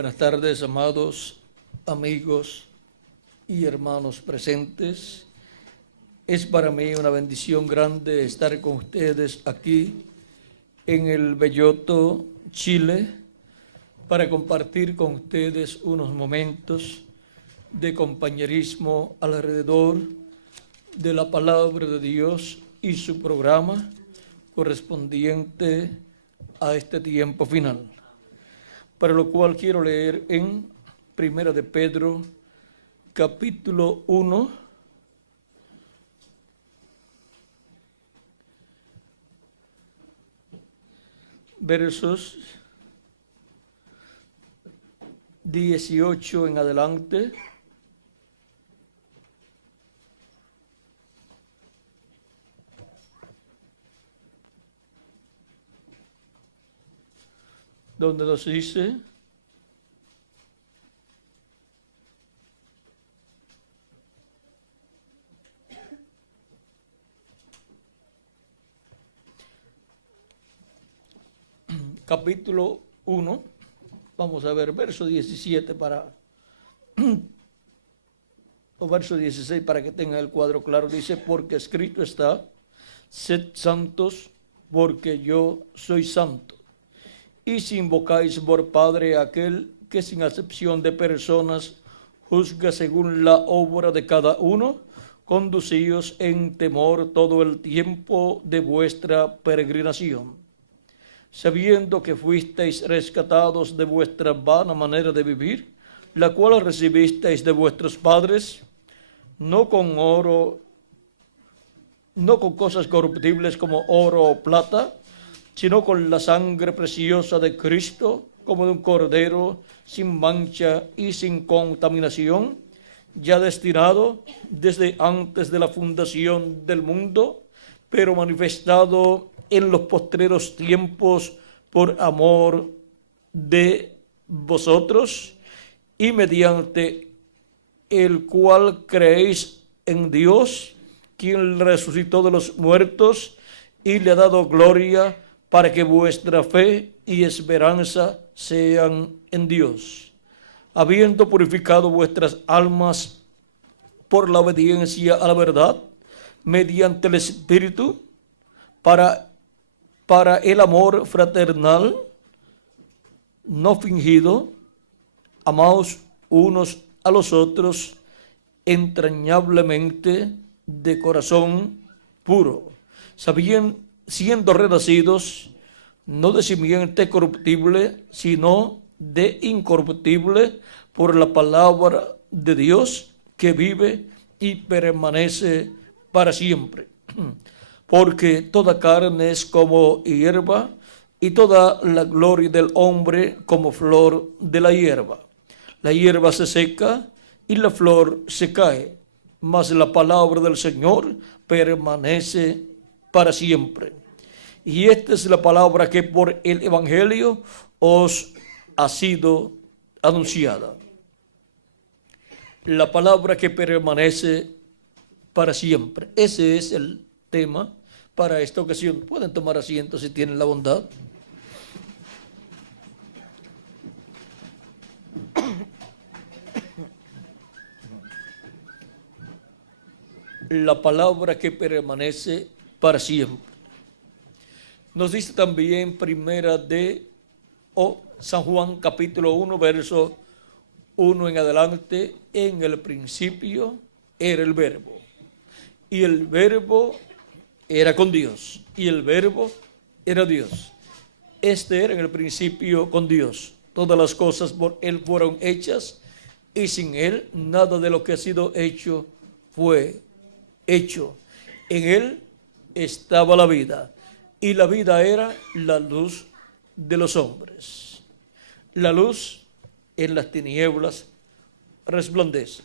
buenas tardes, amados amigos y hermanos presentes. Es para mí una bendición grande estar con ustedes aquí en el Belloto, Chile, para compartir con ustedes unos momentos de compañerismo alrededor de la palabra de Dios y su programa correspondiente a este tiempo final. Para lo cual quiero leer en Primera de Pedro, capítulo 1, versos 18 en adelante. Donde nos dice: capítulo 1, vamos a ver verso 17 o verso 16 para que tengan el cuadro claro. Dice: porque escrito está, sed santos porque yo soy santo. Y si invocáis por Padre a aquel que sin acepción de personas juzga según la obra de cada uno, conducíos en temor todo el tiempo de vuestra peregrinación, sabiendo que fuisteis rescatados de vuestra vana manera de vivir, la cual recibisteis de vuestros padres, no con oro, no con cosas corruptibles como oro o plata, sino con la sangre preciosa de Cristo, como de un cordero sin mancha y sin contaminación, ya destinado desde antes de la fundación del mundo, pero manifestado en los postreros tiempos por amor de vosotros, y mediante el cual creéis en Dios, quien resucitó de los muertos y le ha dado gloria, para que vuestra fe y esperanza sean en Dios, habiendo purificado vuestras almas por la obediencia a la verdad, mediante el Espíritu, para el amor fraternal, no fingido, amaos unos a los otros entrañablemente de corazón puro, siendo renacidos, no de simiente corruptible, sino de incorruptible, por la palabra de Dios que vive y permanece para siempre. Porque toda carne es como hierba, y toda la gloria del hombre como flor de la hierba. La hierba se seca y la flor se cae, mas la palabra del Señor permanece para siempre. Y esta es la palabra que por el Evangelio os ha sido anunciada. La palabra que permanece para siempre. Ese es el tema para esta ocasión. Pueden tomar asiento si tienen la bondad. La palabra que permanece para siempre. Nos dice también Primera de San Juan, capítulo 1, verso 1 en adelante: en el principio era el Verbo, y el Verbo era con Dios, y el Verbo era Dios. Este era en el principio con Dios. Todas las cosas por Él fueron hechas, y sin Él nada de lo que ha sido hecho fue hecho. En Él estaba la vida, y la vida era la luz de los hombres. La luz en las tinieblas resplandece.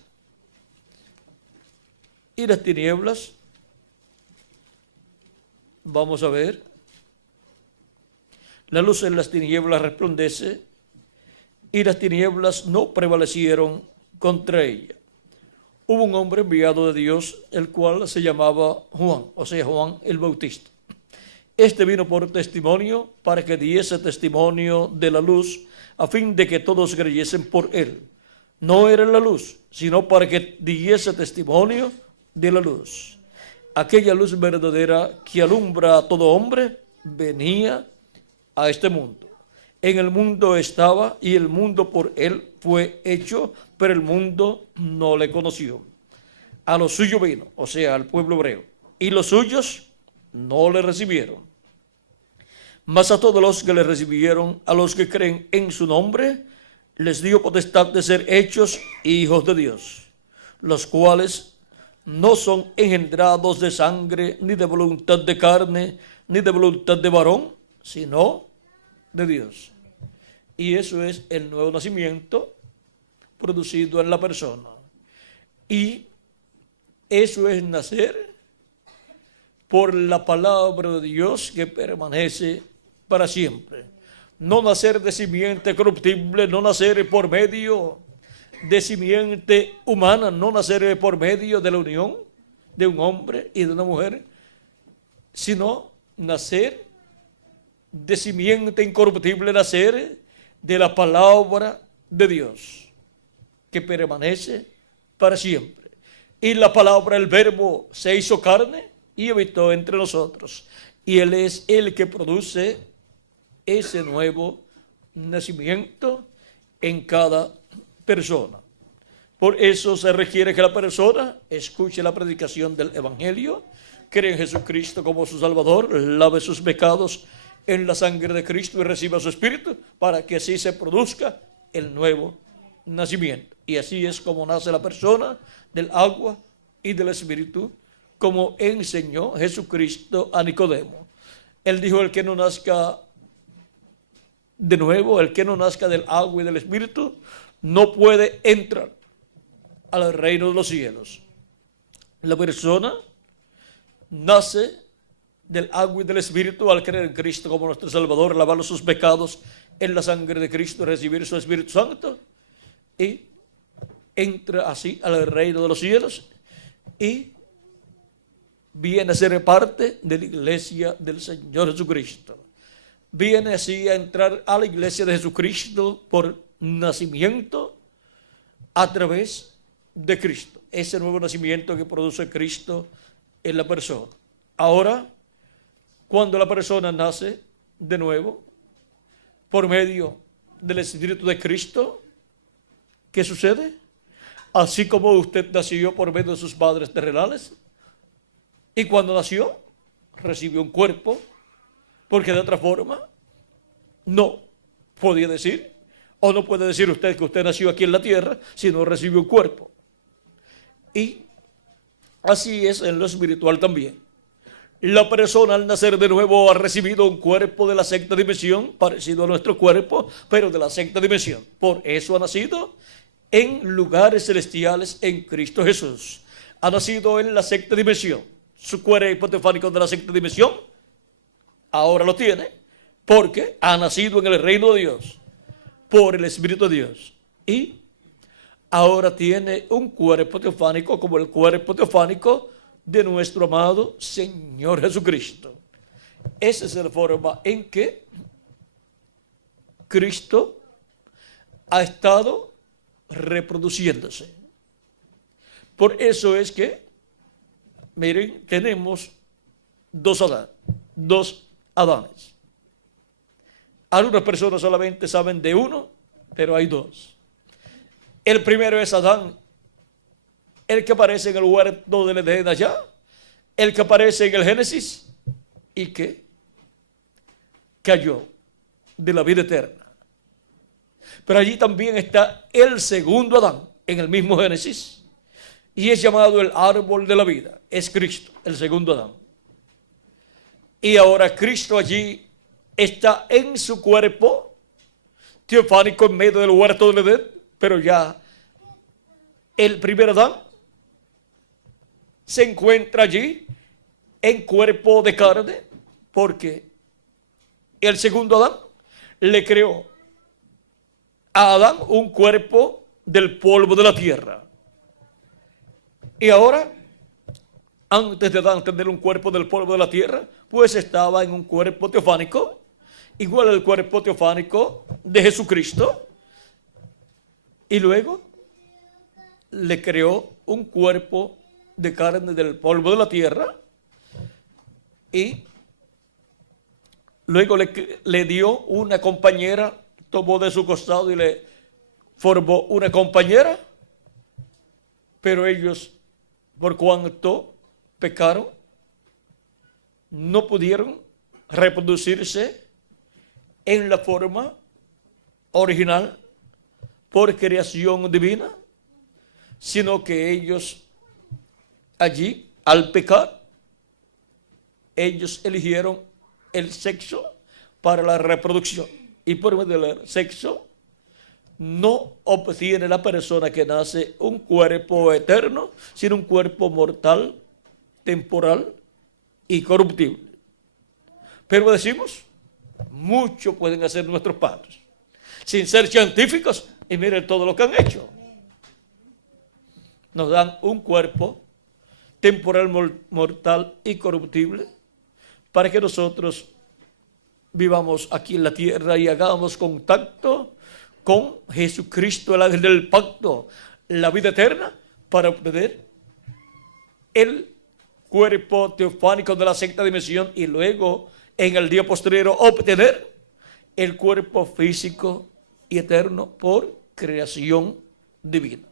Y las tinieblas, vamos a ver, la luz en las tinieblas resplandece, y las tinieblas no prevalecieron contra ella. Hubo un hombre enviado de Dios, el cual se llamaba Juan, o sea, Juan el Bautista. Este vino por testimonio, para que diese testimonio de la luz, a fin de que todos creyesen por él. No era la luz, sino para que diese testimonio de la luz. Aquella luz verdadera que alumbra a todo hombre venía a este mundo. En el mundo estaba y el mundo por él fue hecho, pero el mundo no le conoció. A los suyos vino, o sea, al pueblo hebreo, y los suyos no le recibieron. Mas a todos los que le recibieron, a los que creen en su nombre, les dio potestad de ser hechos hijos de Dios, los cuales no son engendrados de sangre, ni de voluntad de carne, ni de voluntad de varón, sino de Dios. Y eso es el nuevo nacimiento producido en la persona. Y eso es nacer por la palabra de Dios que permanece para siempre. No nacer de simiente corruptible, no nacer por medio de simiente humana, no nacer por medio de la unión de un hombre y de una mujer, sino nacer de simiente incorruptible, nacer de la palabra de Dios que permanece para siempre. Y la palabra, el verbo, se hizo carne y habitó entre nosotros. Y Él es el que produce ese nuevo nacimiento en cada persona. Por eso se requiere que la persona escuche la predicación del Evangelio, cree en Jesucristo como su Salvador, lave sus pecados en la sangre de Cristo y reciba su Espíritu, para que así se produzca el nuevo nacimiento. Y así es como nace la persona del agua y del Espíritu, como enseñó Jesucristo a Nicodemo. Él dijo: el que no nazca de nuevo, el que no nazca del agua y del Espíritu, no puede entrar al reino de los cielos. La persona nace del agua y del Espíritu al creer en Cristo como nuestro Salvador, lavar sus pecados en la sangre de Cristo, recibir su Espíritu Santo, y entra así al reino de los cielos y viene a ser parte de la iglesia del Señor Jesucristo. Viene así a entrar a la iglesia de Jesucristo por nacimiento a través de Cristo. Ese nuevo nacimiento que produce Cristo en la persona. Ahora, cuando la persona nace de nuevo por medio del Espíritu de Cristo, ¿qué sucede? Así como usted nació por medio de sus padres terrenales, y cuando nació recibió un cuerpo, porque de otra forma no podía decir, o no puede decir usted que usted nació aquí en la tierra si no recibió un cuerpo. Y así es en lo espiritual también. La persona al nacer de nuevo ha recibido un cuerpo de la sexta dimensión, parecido a nuestro cuerpo, pero de la sexta dimensión. Por eso ha nacido en lugares celestiales en Cristo Jesús. Ha nacido en la sexta dimensión. Su cuerpo teofánico de la sexta dimensión ahora lo tiene, porque ha nacido en el reino de Dios por el Espíritu de Dios. Y ahora tiene un cuerpo teofánico como el cuerpo teofánico de nuestro amado Señor Jesucristo. Esa es la forma en que Cristo ha estado reproduciéndose. Por eso es que, miren, tenemos dos Adanes. Algunas personas solamente saben de uno, pero hay dos. El primero es Adán, el que aparece en el huerto del Edén allá, el que aparece en el Génesis y que cayó de la vida eterna. Pero allí también está el segundo Adán, en el mismo Génesis, y es llamado el árbol de la vida. Es Cristo, el segundo Adán. Y ahora Cristo allí está en su cuerpo teofánico en medio del huerto del Edén, pero ya el primer Adán se encuentra allí en cuerpo de carne, porque el segundo Adán le creó a Adán un cuerpo del polvo de la tierra. Y ahora, antes de Adán tener un cuerpo del polvo de la tierra, pues estaba en un cuerpo teofánico, igual al cuerpo teofánico de Jesucristo y luego le creó un cuerpo de carne del polvo de la tierra y luego le dio una compañera, tomó de su costado y le formó una compañera, pero ellos, por cuanto pecaron, no pudieron reproducirse en la forma original por creación divina, sino que ellos allí, al pecar, ellos eligieron el sexo para la reproducción. Y por medio del sexo no obtiene la persona que nace un cuerpo eterno, sino un cuerpo mortal, temporal y corruptible. Pero decimos, mucho pueden hacer nuestros padres, sin ser científicos, y miren todo lo que han hecho. Nos dan un cuerpo temporal, mortal y corruptible, para que nosotros vivamos aquí en la tierra y hagamos contacto con Jesucristo, el ángel del pacto, la vida eterna, para obtener el cuerpo teofánico de la sexta dimensión y luego en el día posterior obtener el cuerpo físico y eterno por creación divina.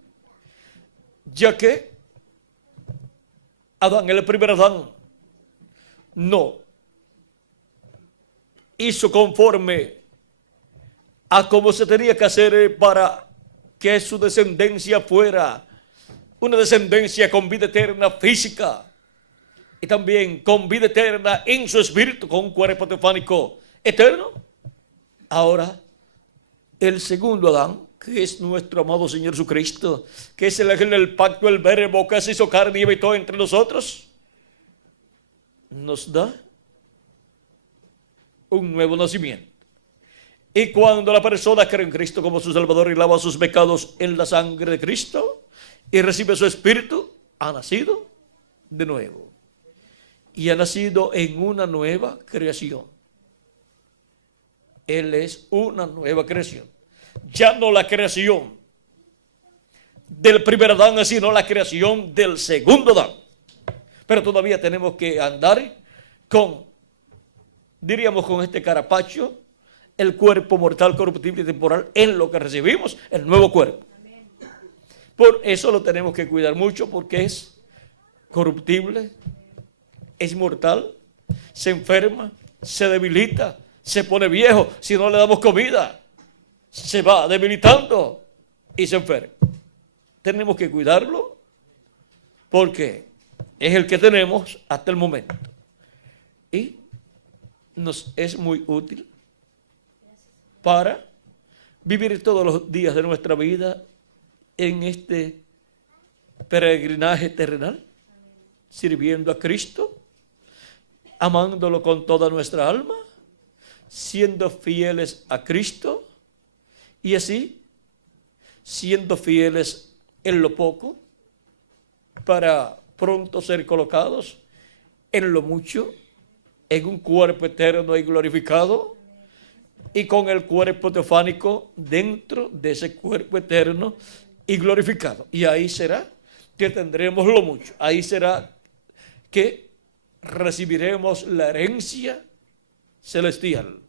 Ya que Adán, el primer Adán, no hizo conforme a cómo se tenía que hacer para que su descendencia fuera una descendencia con vida eterna física y también con vida eterna en su espíritu, con un cuerpo teofánico eterno. Ahora, el segundo Adán, que es nuestro amado Señor Jesucristo, que es el ángel del pacto, el verbo que se hizo carne y habitó entre nosotros, nos da un nuevo nacimiento. Y cuando la persona cree en Cristo como su Salvador y lava sus pecados en la sangre de Cristo y recibe su espíritu, ha nacido de nuevo. Y ha nacido en una nueva creación. Él es una nueva creación. Ya no la creación del primer Adán, sino la creación del segundo Adán. Pero todavía tenemos que andar con, diríamos, con este carapacho, el cuerpo mortal, corruptible y temporal, en lo que recibimos el nuevo cuerpo. Por eso lo tenemos que cuidar mucho, porque es corruptible, es mortal, se enferma, se debilita, se pone viejo si no le damos comida, se va debilitando y se enferma. Tenemos que cuidarlo porque es el que tenemos hasta el momento y nos es muy útil para vivir todos los días de nuestra vida en este peregrinaje terrenal, sirviendo a Cristo, amándolo con toda nuestra alma, siendo fieles a Cristo y así siendo fieles en lo poco para pronto ser colocados en lo mucho, en un cuerpo eterno y glorificado y con el cuerpo teofánico dentro de ese cuerpo eterno y glorificado. Y ahí será que tendremos lo mucho, ahí será que recibiremos la herencia celestial,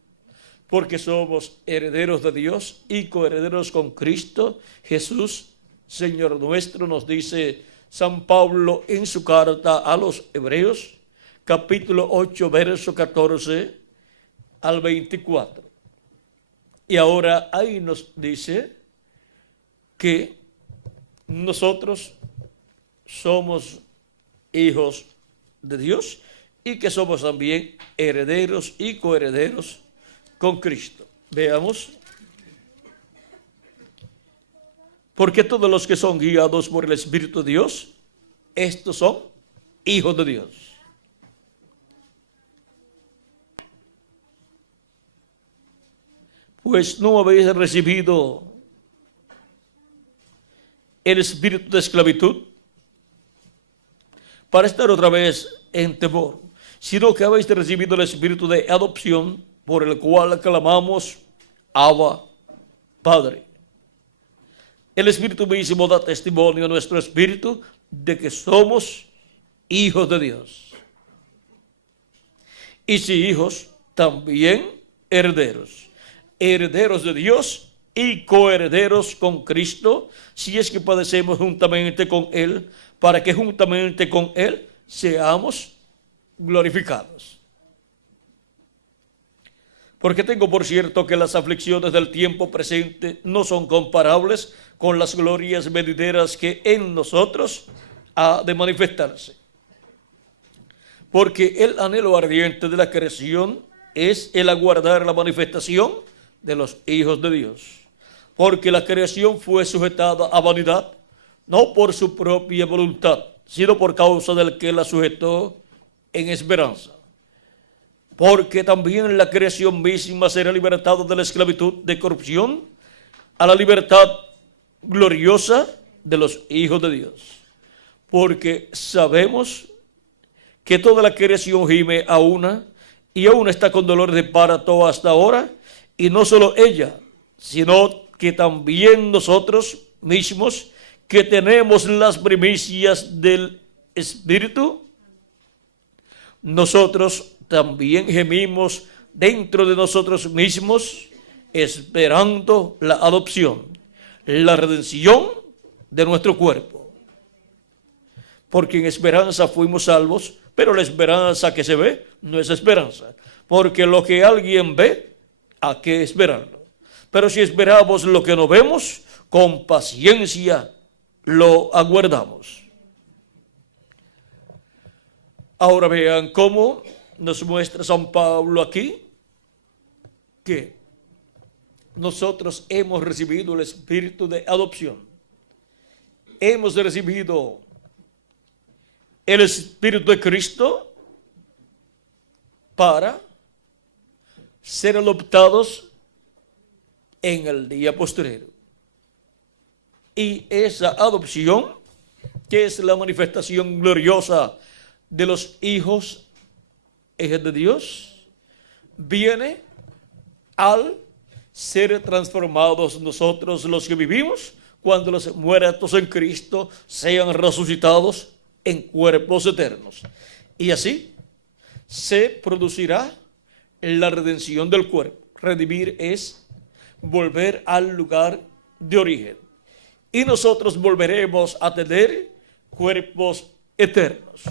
porque somos herederos de Dios y coherederos con Cristo Jesús, Señor nuestro, nos dice San Pablo en su carta a los Hebreos, capítulo 8, verso 14 al 24. Y ahora ahí nos dice que nosotros somos hijos de Dios y que somos también herederos y coherederos con Cristo. Veamos. Porque todos los que son guiados por el Espíritu de Dios, estos son hijos de Dios. Pues no habéis recibido el espíritu de esclavitud para estar otra vez en temor, sino que habéis recibido el espíritu de adopción, por el cual clamamos, Abba, Padre. El Espíritu mismo da testimonio a nuestro espíritu de que somos hijos de Dios. Y si hijos, también herederos. Herederos de Dios y coherederos con Cristo, si es que padecemos juntamente con Él, para que juntamente con Él seamos glorificados. Porque tengo por cierto que las aflicciones del tiempo presente no son comparables con las glorias venideras que en nosotros ha de manifestarse. Porque el anhelo ardiente de la creación es el aguardar la manifestación de los hijos de Dios. Porque la creación fue sujetada a vanidad, no por su propia voluntad, sino por causa del que la sujetó en esperanza. Porque también la creación misma será libertada de la esclavitud de corrupción a la libertad gloriosa de los hijos de Dios. Porque sabemos que toda la creación gime a una, y aún está con dolor de parto hasta ahora, y no solo ella, sino que también nosotros mismos, que tenemos las primicias del Espíritu, nosotros también gemimos dentro de nosotros mismos, esperando la adopción, la redención de nuestro cuerpo. Porque en esperanza fuimos salvos, pero la esperanza que se ve no es esperanza. Porque lo que alguien ve, ¿a qué esperarlo? Pero si esperamos lo que no vemos, con paciencia lo aguardamos. Ahora vean cómo nos muestra San Pablo aquí que nosotros hemos recibido el espíritu de adopción. Hemos recibido el Espíritu de Cristo para ser adoptados en el día posterior. Y esa adopción, que es la manifestación gloriosa de los hijos de Dios, viene al ser transformados nosotros los que vivimos, cuando los muertos en Cristo sean resucitados en cuerpos eternos. Y así se producirá la redención del cuerpo. Redimir es volver al lugar de origen. Y nosotros volveremos a tener cuerpos eternos,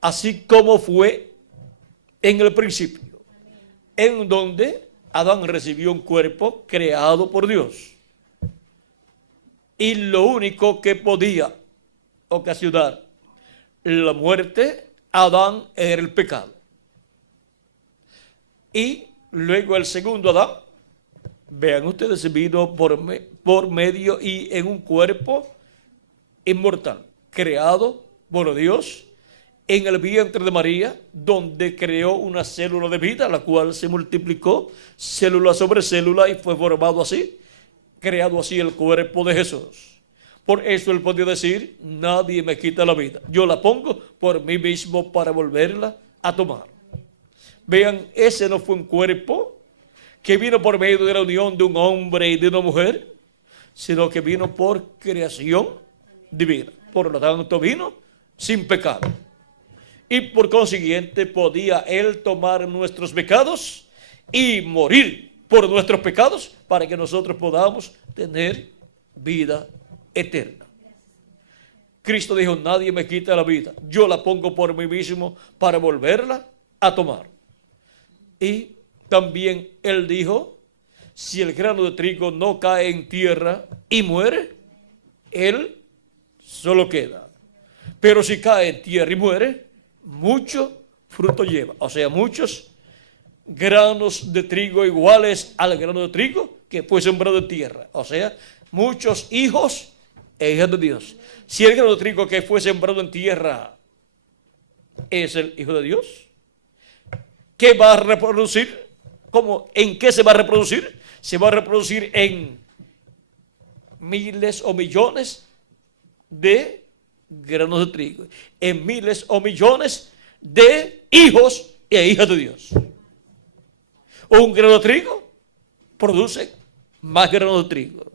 así como fue en el principio, en donde Adán recibió un cuerpo creado por Dios. Y lo único que podía ocasionar la muerte a Adán era el pecado. Y luego el segundo Adán, vean ustedes, vino por medio y en un cuerpo inmortal, creado por Dios en el vientre de María, donde creó una célula de vida, la cual se multiplicó célula sobre célula y fue formado así, creado así el cuerpo de Jesús. Por eso él podía decir: nadie me quita la vida, yo la pongo por mí mismo para volverla a tomar. Vean, ese no fue un cuerpo que vino por medio de la unión de un hombre y de una mujer, sino que vino por creación divina. Por lo tanto, vino sin pecado. Y por consiguiente podía él tomar nuestros pecados y morir por nuestros pecados para que nosotros podamos tener vida eterna. Cristo dijo: nadie me quita la vida, yo la pongo por mí mismo para volverla a tomar. Y también él dijo: si el grano de trigo no cae en tierra y muere, él solo queda. Pero si cae en tierra y muere, mucho fruto lleva. O sea, muchos granos de trigo iguales al grano de trigo que fue sembrado en tierra. O sea, muchos hijos e hijas de Dios. Si el grano de trigo que fue sembrado en tierra es el Hijo de Dios, ¿qué va a reproducir? ¿Cómo? ¿En qué se va a reproducir? Se va a reproducir en miles o millones de granos de trigo, en miles o millones de hijos e hijas de Dios. Un grano de trigo produce más grano de trigo.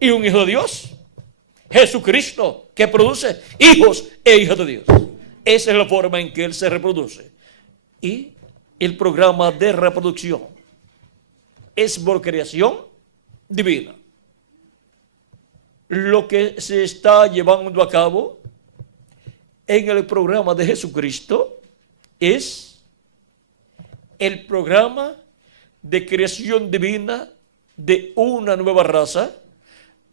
Y un hijo de Dios, Jesucristo, que produce hijos e hijas de Dios. Esa es la forma en que Él se reproduce. Y el programa de reproducción es por creación divina. Lo que se está llevando a cabo en el programa de Jesucristo es el programa de creación divina de una nueva raza,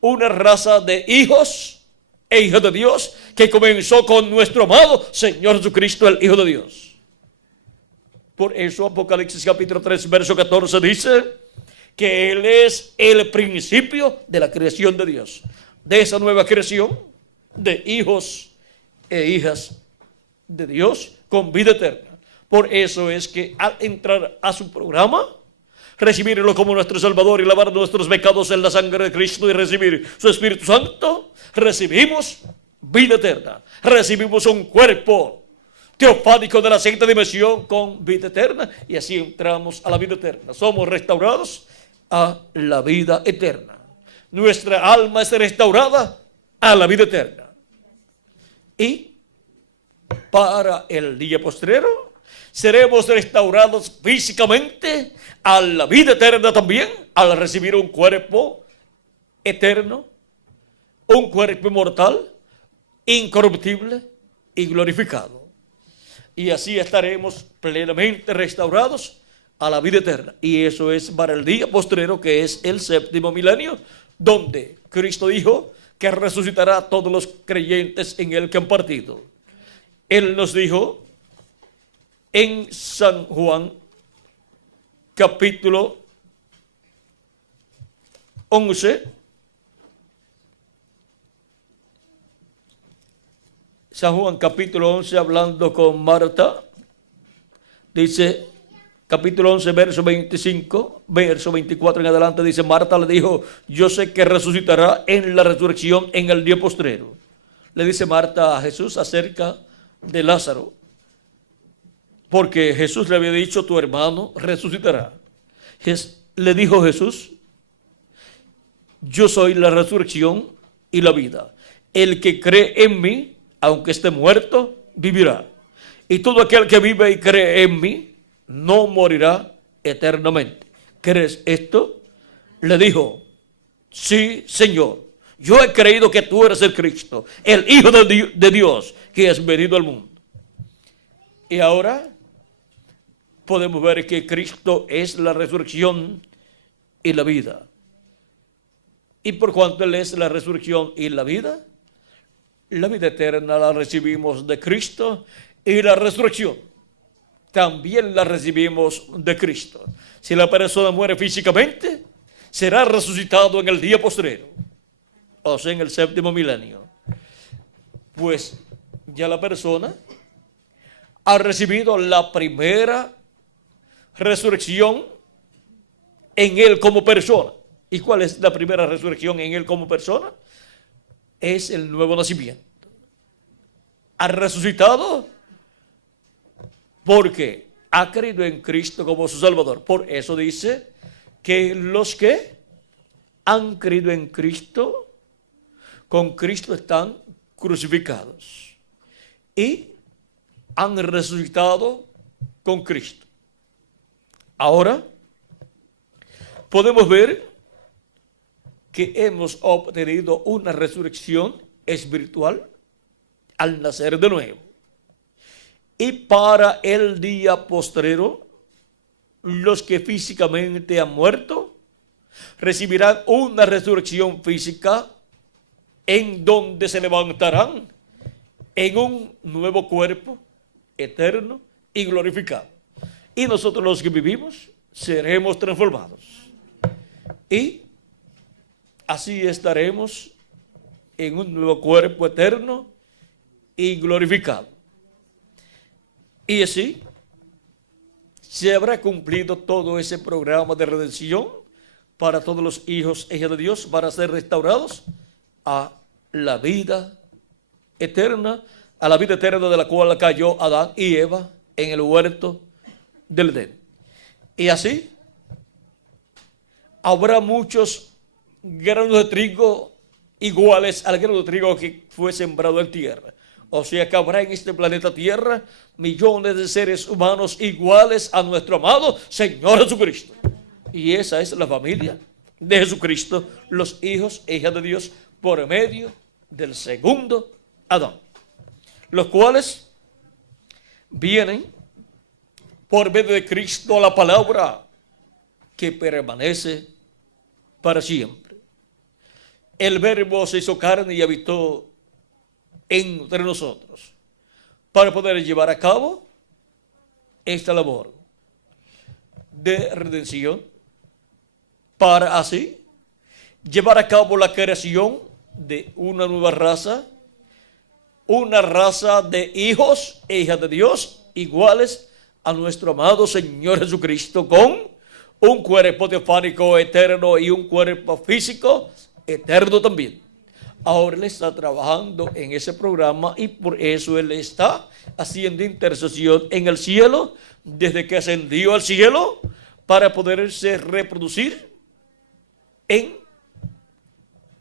una raza de hijos e hijas de Dios que comenzó con nuestro amado Señor Jesucristo, el Hijo de Dios. Por eso Apocalipsis capítulo 3, verso 14 dice que Él es el principio de la creación de Dios, de esa nueva creación de hijos e hijas de Dios con vida eterna. Por eso es que al entrar a su programa, recibirlo como nuestro Salvador y lavar nuestros pecados en la sangre de Cristo y recibir su Espíritu Santo, recibimos vida eterna, recibimos un cuerpo teofánico de la sexta dimensión con vida eterna, y así entramos a la vida eterna. Somos restaurados a la vida eterna. Nuestra alma es restaurada a la vida eterna. Y para el día postrero seremos restaurados físicamente a la vida eterna también, al recibir un cuerpo eterno, un cuerpo inmortal, incorruptible y glorificado. Y así estaremos plenamente restaurados a la vida eterna. Y eso es para el día postrero, que es el séptimo milenio, donde Cristo dijo que resucitará a todos los creyentes en Él que han partido. Él nos dijo en San Juan capítulo 11, San Juan capítulo 11, hablando con Marta, dice, capítulo 11, verso 25, verso 24 en adelante, dice, Marta le dijo, yo sé que resucitará en la resurrección en el día postrero. Le dice Marta a Jesús acerca de Lázaro, porque Jesús le había dicho, tu hermano resucitará. Le dijo Jesús, yo soy la resurrección y la vida. El que cree en mí, aunque esté muerto, vivirá. Y todo aquel que vive y cree en mí, no morirá eternamente. ¿Crees esto? Le dijo, sí, Señor. Yo he creído que tú eres el Cristo, el Hijo de Dios, que has venido al mundo. Y ahora podemos ver que Cristo es la resurrección y la vida. Y por cuanto Él es la resurrección y la vida eterna la recibimos de Cristo, y la resurrección también la recibimos de Cristo. Si la persona muere físicamente, será resucitado en el día postrero, o sea, en el séptimo milenio. Pues ya la persona ha recibido la primera resurrección en Él como persona. ¿Y cuál es la primera resurrección en Él como persona? Es el nuevo nacimiento. Ha resucitado porque ha creído en Cristo como su Salvador. Por eso dice que los que han creído en Cristo, con Cristo están crucificados y han resucitado con Cristo. Ahora podemos ver que hemos obtenido una resurrección espiritual al nacer de nuevo. Y para el día postrero, los que físicamente han muerto recibirán una resurrección física en donde se levantarán en un nuevo cuerpo eterno y glorificado. Y nosotros los que vivimos seremos transformados. Y así estaremos en un nuevo cuerpo eterno y glorificado. Y así se habrá cumplido todo ese programa de redención para todos los hijos e hijas de Dios, para ser restaurados a la vida eterna, a la vida eterna de la cual cayó Adán y Eva en el huerto del Edén. Y así habrá muchos granos de trigo iguales al grano de trigo que fue sembrado en tierra. O sea que habrá en este planeta Tierra millones de seres humanos iguales a nuestro amado Señor Jesucristo. Y esa es la familia de Jesucristo, los hijos e hijas de Dios por medio del segundo Adán, los cuales vienen por medio de Cristo a la palabra que permanece para siempre. El Verbo se hizo carne y habitó entre nosotros para poder llevar a cabo esta labor de redención, para así llevar a cabo la creación de una nueva raza, una raza de hijos e hijas de Dios iguales a nuestro amado Señor Jesucristo, con un cuerpo teofánico eterno y un cuerpo físico eterno también. Ahora Él está trabajando en ese programa y por eso Él está haciendo intercesión en el cielo desde que ascendió al cielo para poderse reproducir en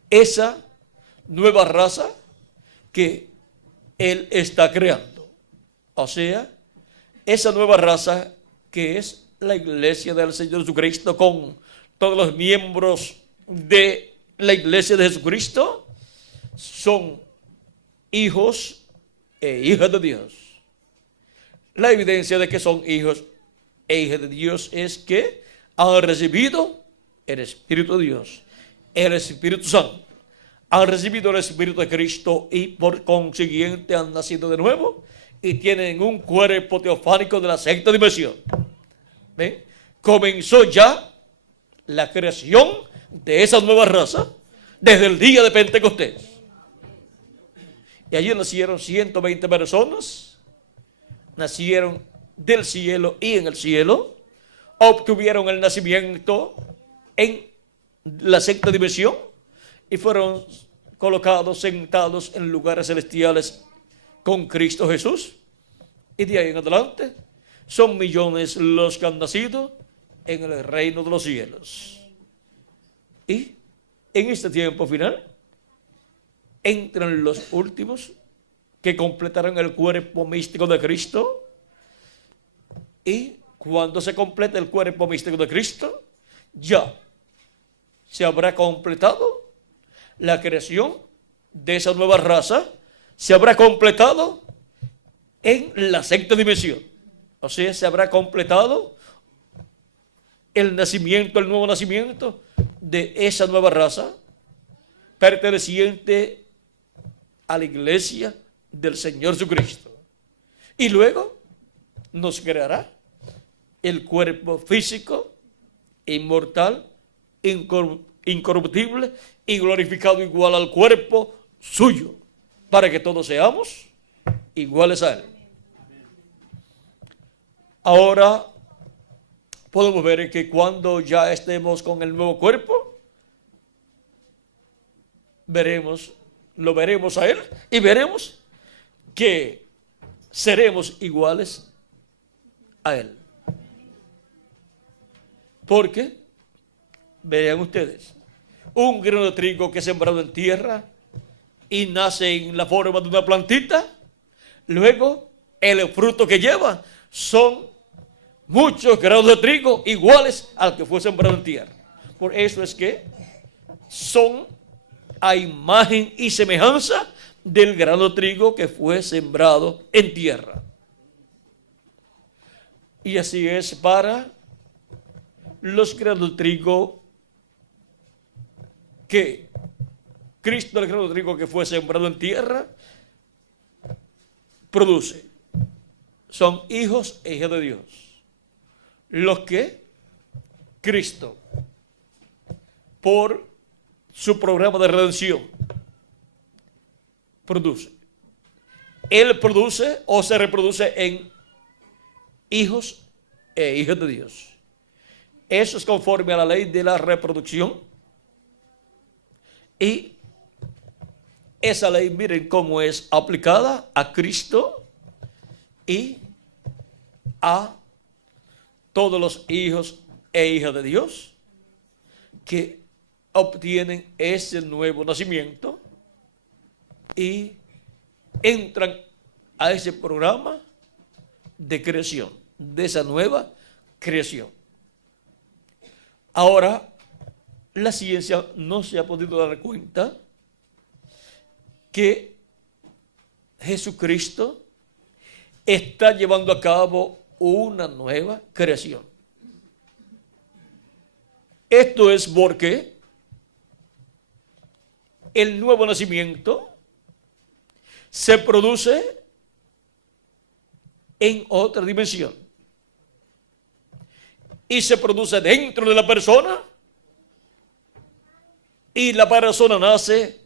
esa nueva raza que Él está creando. O sea, esa nueva raza que es la iglesia del Señor Jesucristo, con todos los miembros de la iglesia de Jesucristo, son hijos e hijas de Dios. La evidencia de que son hijos e hijas de Dios es que han recibido el Espíritu de Dios, el Espíritu Santo, han recibido el Espíritu de Cristo y por consiguiente han nacido de nuevo y tienen un cuerpo teofánico de la sexta dimensión. ¿Ven? Comenzó ya la creación de esa nueva raza desde el día de Pentecostés. Y allí nacieron 120 personas, nacieron del cielo y en el cielo, obtuvieron el nacimiento en la sexta dimensión y fueron colocados, sentados en lugares celestiales con Cristo Jesús. Y de ahí en adelante son millones los que han nacido en el reino de los cielos. Y en este tiempo final entran los últimos que completaron el cuerpo místico de Cristo. Y cuando se complete el cuerpo místico de Cristo, ya se habrá completado la creación de esa nueva raza, se habrá completado en la sexta dimensión. O sea, se habrá completado el nacimiento, el nuevo nacimiento de esa nueva raza perteneciente a la iglesia del Señor Jesucristo. Y luego nos creará el cuerpo físico, inmortal, incorruptible y glorificado igual al cuerpo suyo, para que todos seamos iguales a Él. Ahora podemos ver que cuando ya estemos con el nuevo cuerpo, lo veremos a Él y veremos que seremos iguales a Él. Porque, vean ustedes, un grano de trigo que es sembrado en tierra y nace en la forma de una plantita, luego el fruto que lleva son muchos granos de trigo iguales al que fue sembrado en tierra. Por eso es que son a imagen y semejanza del grano de trigo que fue sembrado en tierra. Y así es para los granos de trigo que Cristo, el grano de trigo que fue sembrado en tierra, produce. Son hijos e hijas de Dios. Los que Cristo, por su programa de redención, produce. Él produce o se reproduce en hijos e hijas de Dios. Eso es conforme a la ley de la reproducción. Y esa ley, miren cómo es aplicada a Cristo y a todos los hijos e hijas de Dios que obtienen ese nuevo nacimiento y entran a ese programa de creación, de esa nueva creación. Ahora, la ciencia no se ha podido dar cuenta que Jesucristo está llevando a cabo una nueva creación. Esto es porque el nuevo nacimiento se produce en otra dimensión y se produce dentro de la persona, y la persona nace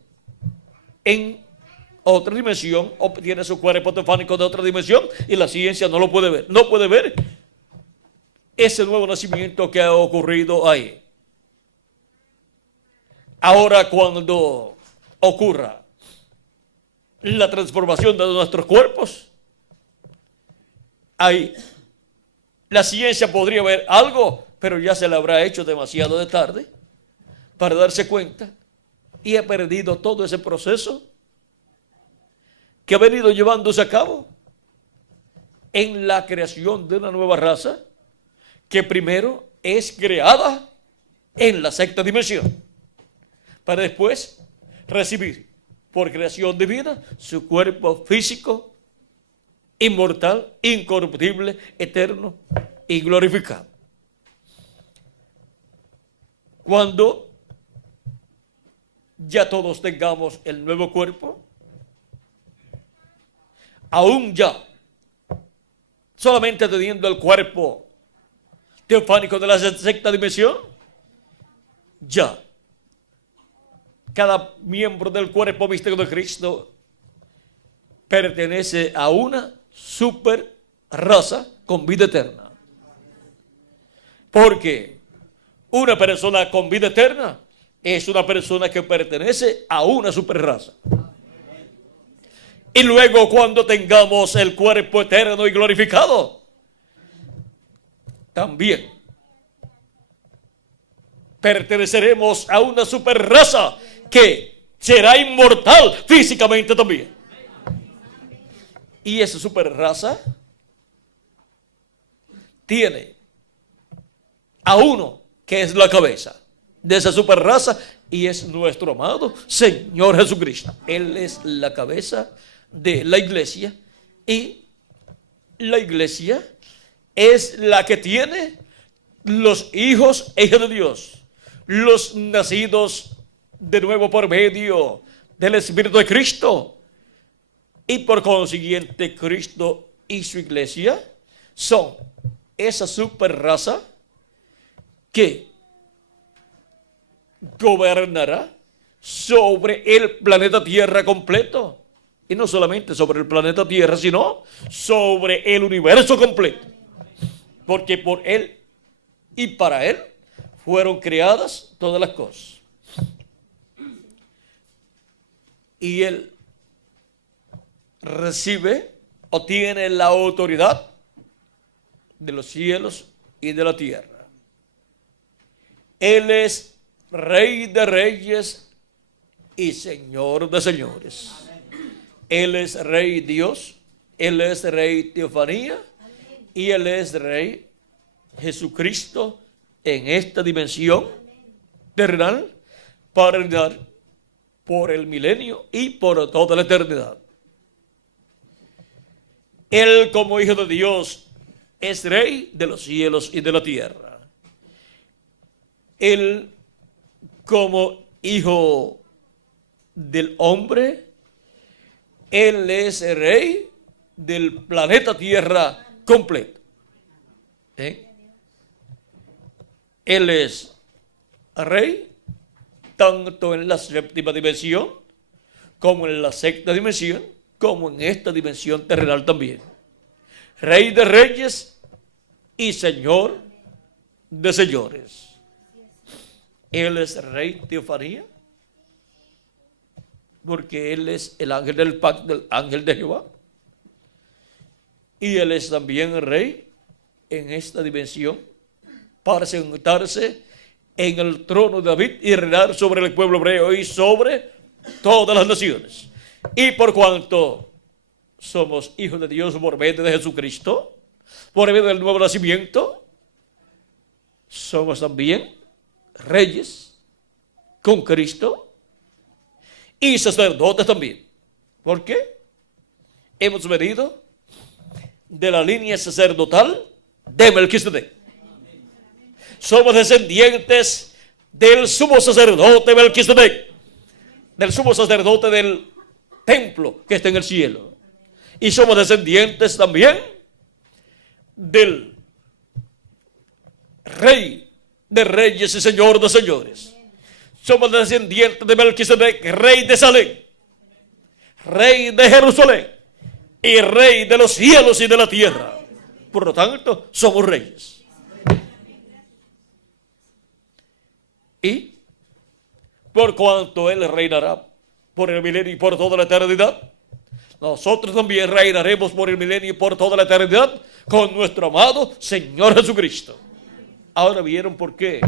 en otra dimensión, obtiene su cuerpo teofánico de otra dimensión, y la ciencia no lo puede ver. No puede ver ese nuevo nacimiento que ha ocurrido ahí. Ahora, cuando ocurra la transformación de nuestros cuerpos, ahí la ciencia podría ver algo, pero ya se le habrá hecho demasiado de tarde para darse cuenta, y ha perdido todo ese proceso que ha venido llevándose a cabo en la creación de una nueva raza que primero es creada en la sexta dimensión, para después recibir por creación divina su cuerpo físico, inmortal, incorruptible, eterno y glorificado. Cuando ya todos tengamos el nuevo cuerpo, aún ya solamente teniendo el cuerpo teofánico de la sexta dimensión, ya cada miembro del cuerpo místico de Cristo pertenece a una super raza con vida eterna. Porque una persona con vida eterna es una persona que pertenece a una super raza. Y luego, cuando tengamos el cuerpo eterno y glorificado, también perteneceremos a una super raza que será inmortal físicamente también. Y esa super raza tiene a uno que es la cabeza de esa super raza, y es nuestro amado Señor Jesucristo. Él es la cabeza de la iglesia, y la iglesia es la que tiene los hijos e hijas de Dios, los nacidos de nuevo por medio del Espíritu de Cristo, y por consiguiente Cristo y su iglesia son esa super raza que gobernará sobre el planeta Tierra completo. Y no solamente sobre el planeta Tierra, sino sobre el universo completo. Porque por Él y para Él fueron creadas todas las cosas. Y Él recibe o tiene la autoridad de los cielos y de la tierra. Él es Rey de reyes y Señor de señores. Él es Rey Dios, Él es Rey Teofanía, y Él es Rey Jesucristo en esta dimensión terrenal para reinar por el milenio y por toda la eternidad. Él, como Hijo de Dios, es Rey de los cielos y de la tierra. Él, como Hijo del hombre, Él es el Rey del planeta Tierra completo. Él es Rey tanto en la séptima dimensión, como en la sexta dimensión, como en esta dimensión terrenal también. Rey de reyes y Señor de señores. Él es Rey Teofanía, porque Él es el ángel del pacto, el ángel de Jehová. Y Él es también Rey en esta dimensión para sentarse en el trono de David y reinar sobre el pueblo hebreo y sobre todas las naciones. Y por cuanto somos hijos de Dios por medio de Jesucristo, por medio del nuevo nacimiento, somos también reyes con Cristo y sacerdotes también. ¿Por qué? Hemos venido de la línea sacerdotal de Melquisedec. Somos descendientes del sumo sacerdote Melquisedec, del sumo sacerdote del templo que está en el cielo. Y somos descendientes también del Rey de reyes y Señor de señores. Somos descendientes de Melquisedec, Rey de Salem, Rey de Jerusalén y Rey de los cielos y de la tierra. Por lo tanto, somos reyes. Y por cuanto Él reinará por el milenio y por toda la eternidad, nosotros también reinaremos por el milenio y por toda la eternidad con nuestro amado Señor Jesucristo. Ahora vieron por qué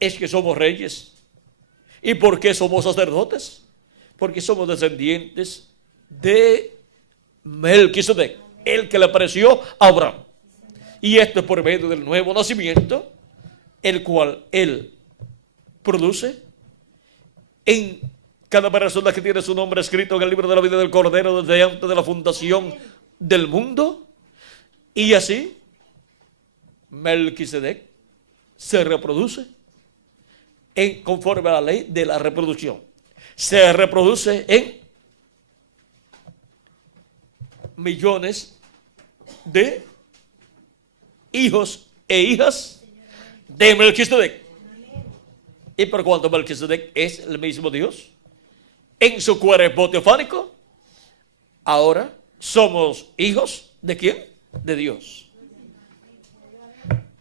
es que somos reyes y por qué somos sacerdotes. Porque somos descendientes de Melquisedec, el que le apareció a Abraham. Y esto es por medio del nuevo nacimiento, el cual Él produce en cada persona que tiene su nombre escrito en el libro de la vida del Cordero desde antes de la fundación del mundo. Y así, Melquisedec se reproduce conforme a la ley de la reproducción. Se reproduce en millones de hijos e hijas de Melquisedec. Y por cuanto Melquisedec es el mismo Dios, en su cuerpo teofánico, ahora somos hijos ¿de quién? De Dios.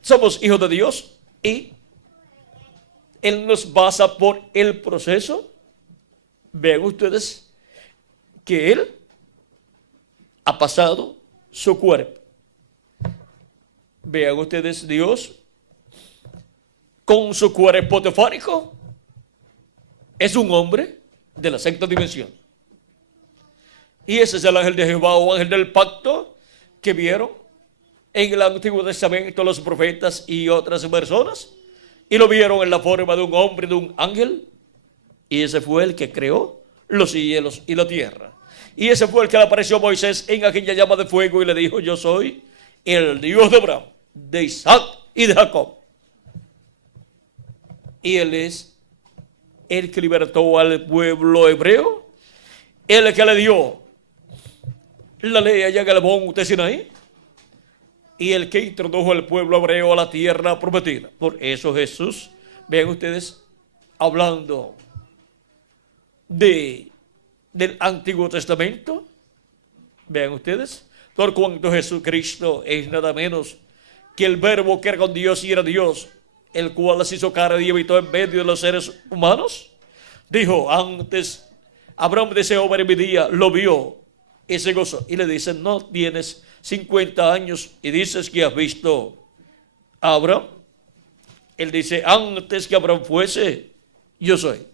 Somos hijos de Dios y Él nos basa por el proceso. Vean ustedes que Él ha pasado su cuerpo. Vean ustedes, Dios con su cuerpo teofánico es un hombre de la sexta dimensión. Y ese es el ángel de Jehová o ángel del pacto que vieron en el Antiguo Testamento los profetas y otras personas. Y lo vieron en la forma de un hombre, de un ángel. Y ese fue el que creó los cielos y la tierra. Y ese fue el que le apareció a Moisés en aquella llama de fuego y le dijo: yo soy el Dios de Abraham, de Isaac y de Jacob. Y Él es el que libertó al pueblo hebreo, el que le dio la ley allá en el monte Sinaí, y el que introdujo al pueblo hebreo a la tierra prometida. Por eso Jesús, vean ustedes, hablando del Antiguo Testamento, vean ustedes, por cuanto Jesucristo es nada menos que el verbo que era con Dios y era Dios, el cual se hizo carne y habitó en medio de los seres humanos, dijo: antes Abraham deseó ver mi día, lo vio y se gozó. Y le dicen: no tienes 50 años y dices que has visto a Abraham. Él dice: antes que Abraham fuese, yo soy.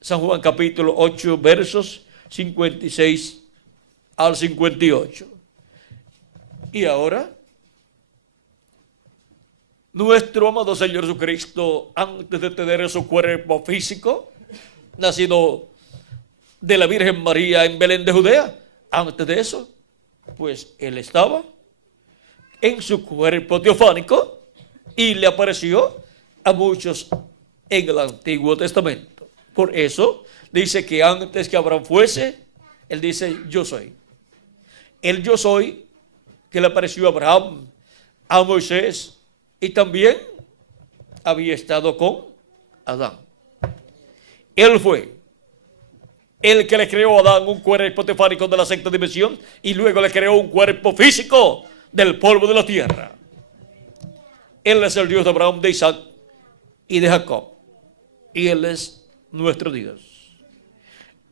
San Juan capítulo 8 versos 56 al 58. Y ahora, nuestro amado Señor Jesucristo, antes de tener su cuerpo físico, nacido de la Virgen María en Belén de Judea, antes de eso, pues Él estaba en su cuerpo teofánico y le apareció a muchos en el Antiguo Testamento. Por eso dice que antes que Abraham fuese, Él dice: yo soy. El yo soy que le apareció a Abraham, a Moisés, y también había estado con Adán. Él fue el que le creó a Adán un cuerpo teofánico de la sexta dimensión y luego le creó un cuerpo físico del polvo de la tierra. Él es el Dios de Abraham, de Isaac y de Jacob. Y Él es nuestro Dios.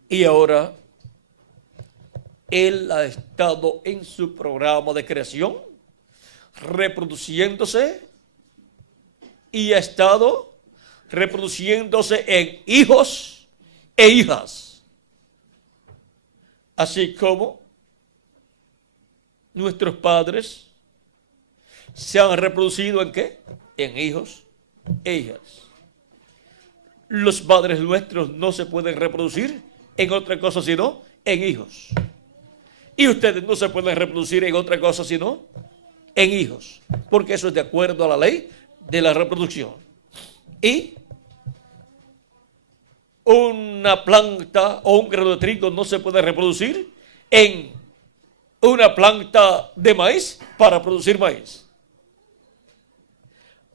Y ahora Él ha estado en su programa de creación, reproduciéndose y ha estado reproduciéndose en hijos e hijas. Así como nuestros padres se han reproducido ¿en qué? En hijos e hijas. Los padres nuestros no se pueden reproducir en otra cosa sino en hijos. Y ustedes no se pueden reproducir en otra cosa sino en hijos, porque eso es de acuerdo a la ley de la reproducción. Y una planta o un grano de trigo no se puede reproducir en una planta de maíz para producir maíz.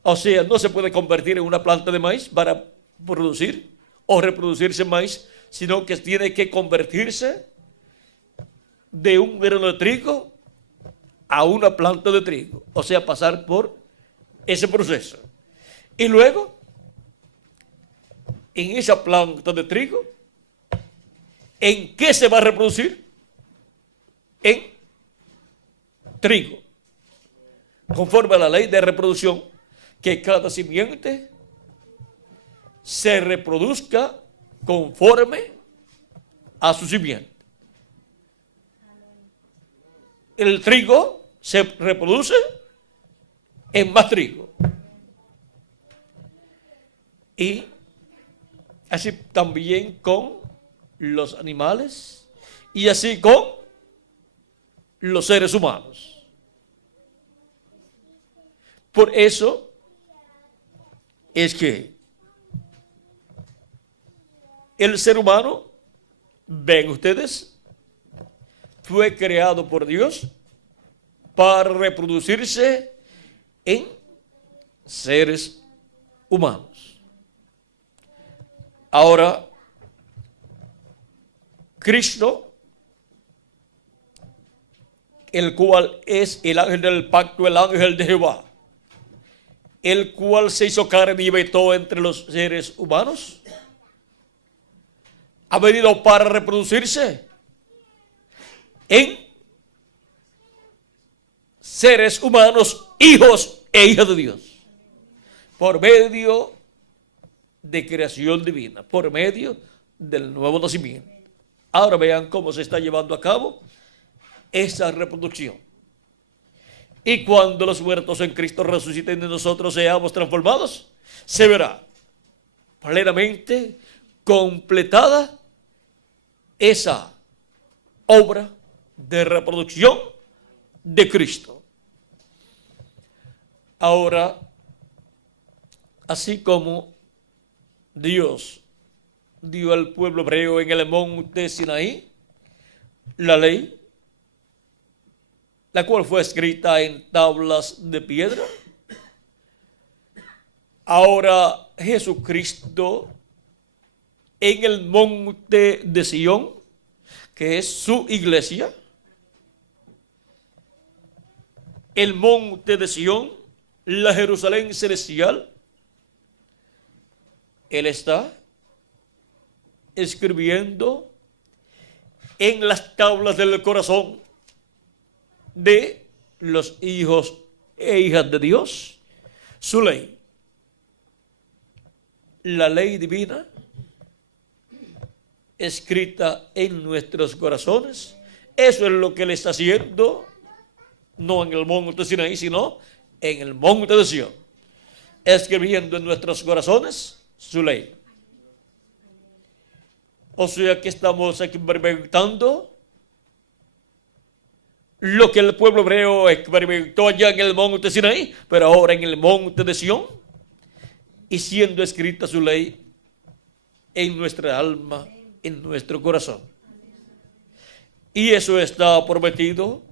O sea, no se puede convertir en una planta de maíz para producir o reproducirse maíz, sino que tiene que convertirse de un grano de trigo a una planta de trigo. O sea, pasar por ese proceso. Y luego, en esa planta de trigo, ¿en qué se va a reproducir? En trigo. Conforme a la ley de reproducción, que cada simiente se reproduzca conforme a su simiente. El trigo se reproduce en más trigo. Y así también con los animales y así con los seres humanos. Por eso es que el ser humano, ven ustedes, fue creado por Dios para reproducirse en seres humanos. Ahora, Cristo, el cual es el ángel del pacto, el ángel de Jehová, el cual se hizo carne y habitó entre los seres humanos, ha venido para reproducirse en seres humanos, hijos e hijas de Dios, por medio de creación divina, por medio del nuevo nacimiento. Ahora vean cómo se está llevando a cabo esa reproducción. Y cuando los muertos en Cristo resuciten y nosotros seamos transformados, se verá plenamente completada esa obra de reproducción de Cristo. Ahora, así como Dios dio al pueblo hebreo en el monte Sinaí la ley, la cual fue escrita en tablas de piedra, ahora Jesucristo en el monte de Sión, que es su iglesia, el monte de Sión, la Jerusalén celestial, Él está escribiendo en las tablas del corazón de los hijos e hijas de Dios su ley. La ley divina escrita en nuestros corazones. Eso es lo que Él está haciendo, no en el monte Sinaí, sino en el monte de Sión, escribiendo en nuestros corazones su ley. O sea que estamos experimentando lo que el pueblo hebreo experimentó allá en el monte Sinaí, pero ahora en el monte de Sión, y siendo escrita su ley en nuestra alma, en nuestro corazón. Y eso está prometido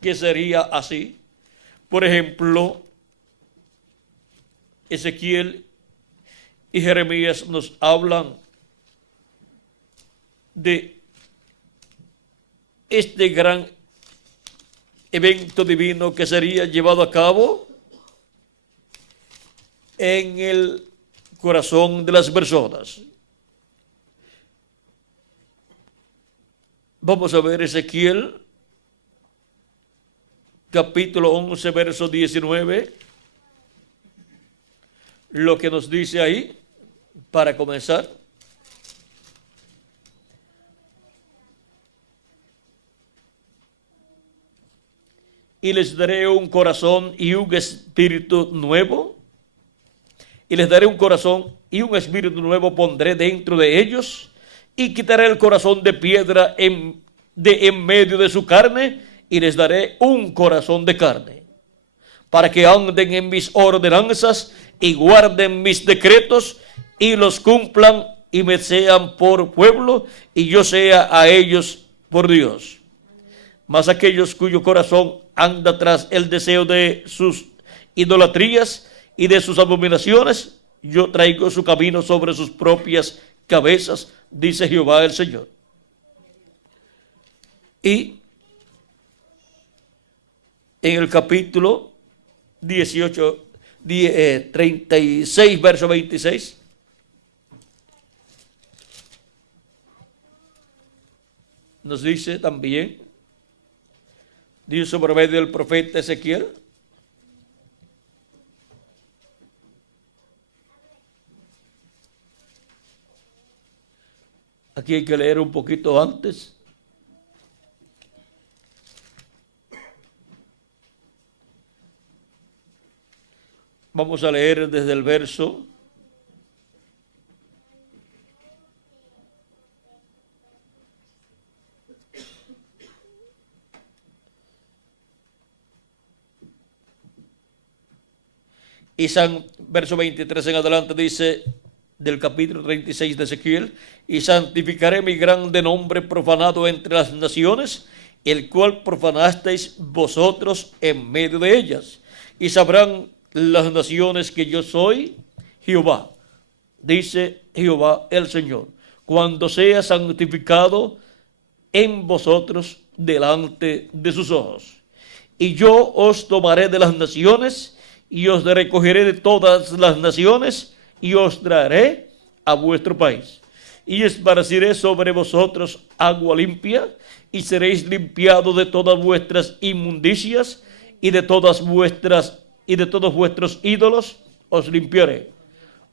que sería así. Por ejemplo, Ezequiel y Jeremías nos hablan de este gran evento divino que sería llevado a cabo en el corazón de las personas. Vamos a ver Ezequiel, capítulo 11, verso 19. lo que nos dice ahí para comenzar. Y les daré un corazón y un espíritu nuevo. Y les daré un corazón y un espíritu nuevo pondré dentro de ellos. Y quitaré el corazón de piedra en medio de su carne. Y les daré un corazón de carne. Para que anden en mis ordenanzas y guarden mis decretos y los cumplan y me sean por pueblo y yo sea a ellos por Dios. Mas aquellos cuyo corazón anda tras el deseo de sus idolatrías y de sus abominaciones, yo traigo su camino sobre sus propias cabezas, dice Jehová el Señor. Y en el capítulo 36, verso 26, nos dice también, dice por medio del profeta Ezequiel, aquí hay que leer un poquito antes. Vamos a leer desde el verso 23 en adelante dice del capítulo 36 de Ezequiel, y santificaré mi grande nombre profanado entre las naciones, el cual profanasteis vosotros en medio de ellas, y sabrán las naciones que yo soy Jehová, dice Jehová el Señor, cuando sea santificado en vosotros delante de sus ojos. Y yo os tomaré de las naciones, y os recogeré de todas las naciones, y os traeré a vuestro país. Y esparciré sobre vosotros agua limpia, y seréis limpiados de todas vuestras inmundicias, y de todos vuestros ídolos os limpiaré.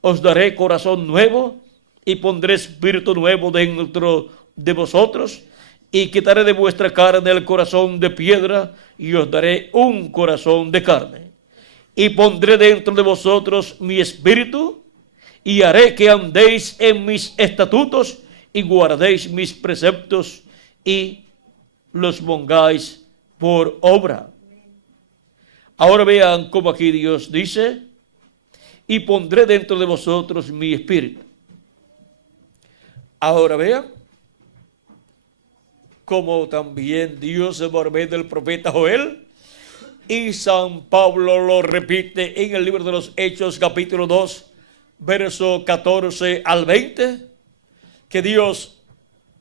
Os daré corazón nuevo, y pondré espíritu nuevo dentro de vosotros, y quitaré de vuestra carne el corazón de piedra, y os daré un corazón de carne. Y pondré dentro de vosotros mi espíritu, y haré que andéis en mis estatutos, y guardéis mis preceptos, y los pongáis por obra. Ahora vean cómo aquí Dios dice, y pondré dentro de vosotros mi espíritu. Ahora vean cómo también Dios por medio del profeta Joel, y San Pablo lo repite en el libro de los Hechos, capítulo 2, verso 14 al 20, que Dios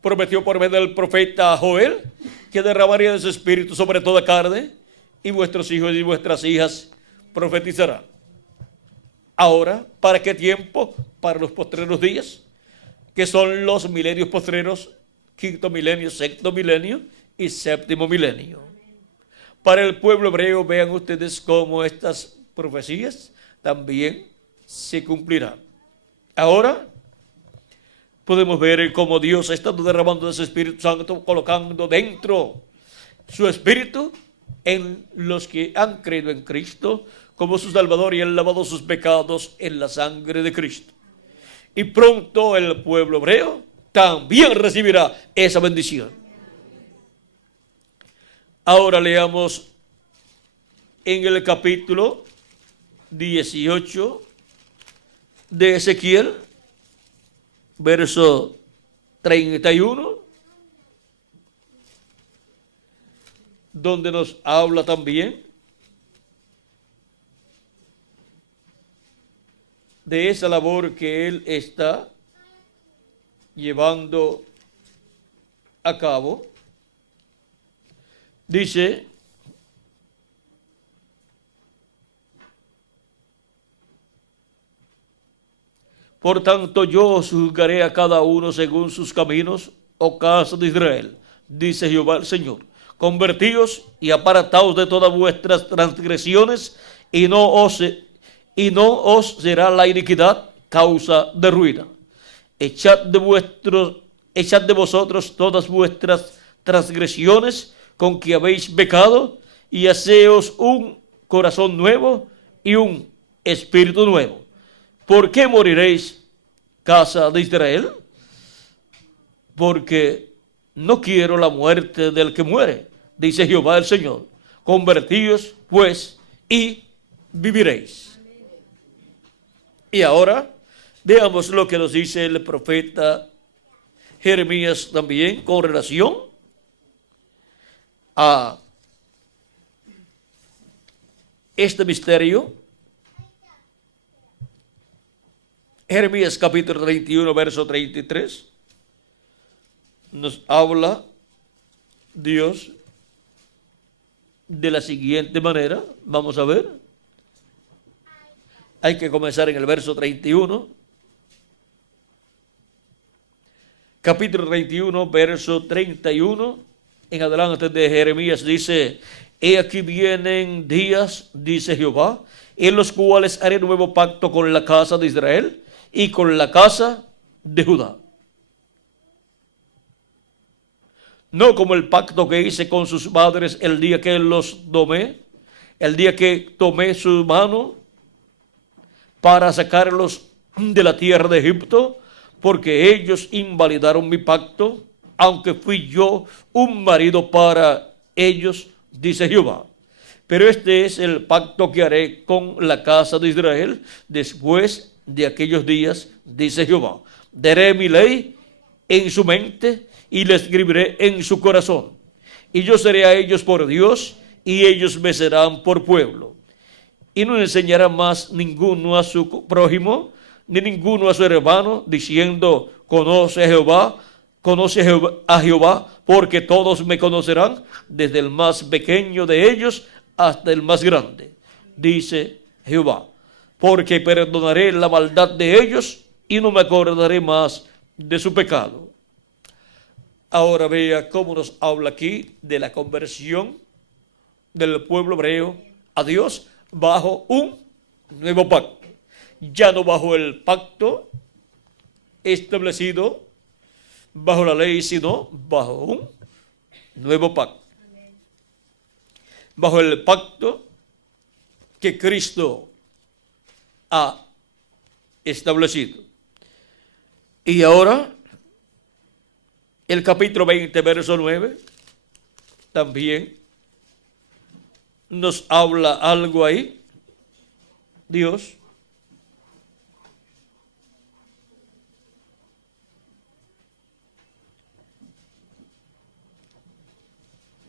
prometió por medio del profeta Joel que derramaría de su espíritu sobre toda carne, y vuestros hijos y vuestras hijas profetizarán. Ahora, ¿para qué tiempo? Para los postreros días, que son los milenios postreros, quinto milenio, sexto milenio y séptimo milenio. Para el pueblo hebreo, vean ustedes cómo estas profecías también se cumplirán. Ahora podemos ver cómo Dios ha estado derramando de su Espíritu Santo, colocando dentro su Espíritu en los que han creído en Cristo como su Salvador, y han lavado sus pecados en la sangre de Cristo. Y pronto el pueblo hebreo también recibirá esa bendición. Ahora leamos en el capítulo 18 de Ezequiel, verso 31, donde nos habla también de esa labor que él está llevando a cabo. Dice, por tanto yo os juzgaré a cada uno según sus caminos, oh casa de Israel, dice Jehová el Señor. Convertíos y apartaos de todas vuestras transgresiones, y no y no os será la iniquidad causa de ruina. Echad de vosotros todas vuestras transgresiones con que habéis pecado, y haceos un corazón nuevo y un espíritu nuevo. ¿Por qué moriréis, casa de Israel? Porque no quiero la muerte del que muere, dice Jehová el Señor. Convertíos, pues, y viviréis. Y ahora veamos lo que nos dice el profeta Jeremías también con relación a este misterio. Jeremías capítulo 31, verso 33, nos habla Dios de la siguiente manera. Vamos a ver. Hay que comenzar en el verso 31. Capítulo 31, verso 31. En adelante de Jeremías dice: He aquí vienen días, dice Jehová, en los cuales haré nuevo pacto con la casa de Israel y con la casa de Judá. No como el pacto que hice con sus padres el día que los tomé, el día que tomé su mano para sacarlos de la tierra de Egipto, porque ellos invalidaron mi pacto, aunque fui yo un marido para ellos, dice Jehová. Pero este es el pacto que haré con la casa de Israel después de aquellos días, dice Jehová. Daré mi ley en su mente y la escribiré en su corazón. Y yo seré a ellos por Dios, y ellos me serán por pueblo. Y no enseñará más ninguno a su prójimo, ni ninguno a su hermano, diciendo: conoce a Jehová, porque todos me conocerán, desde el más pequeño de ellos hasta el más grande, dice Jehová. Porque perdonaré la maldad de ellos y no me acordaré más de su pecado. Ahora vea cómo nos habla aquí de la conversión del pueblo hebreo a Dios bajo un nuevo pacto. Ya no bajo el pacto establecido bajo la ley, sino bajo un nuevo pacto. Bajo el pacto que Cristo ha establecido. Y ahora, el capítulo 20, verso 9, también nos habla algo ahí. Dios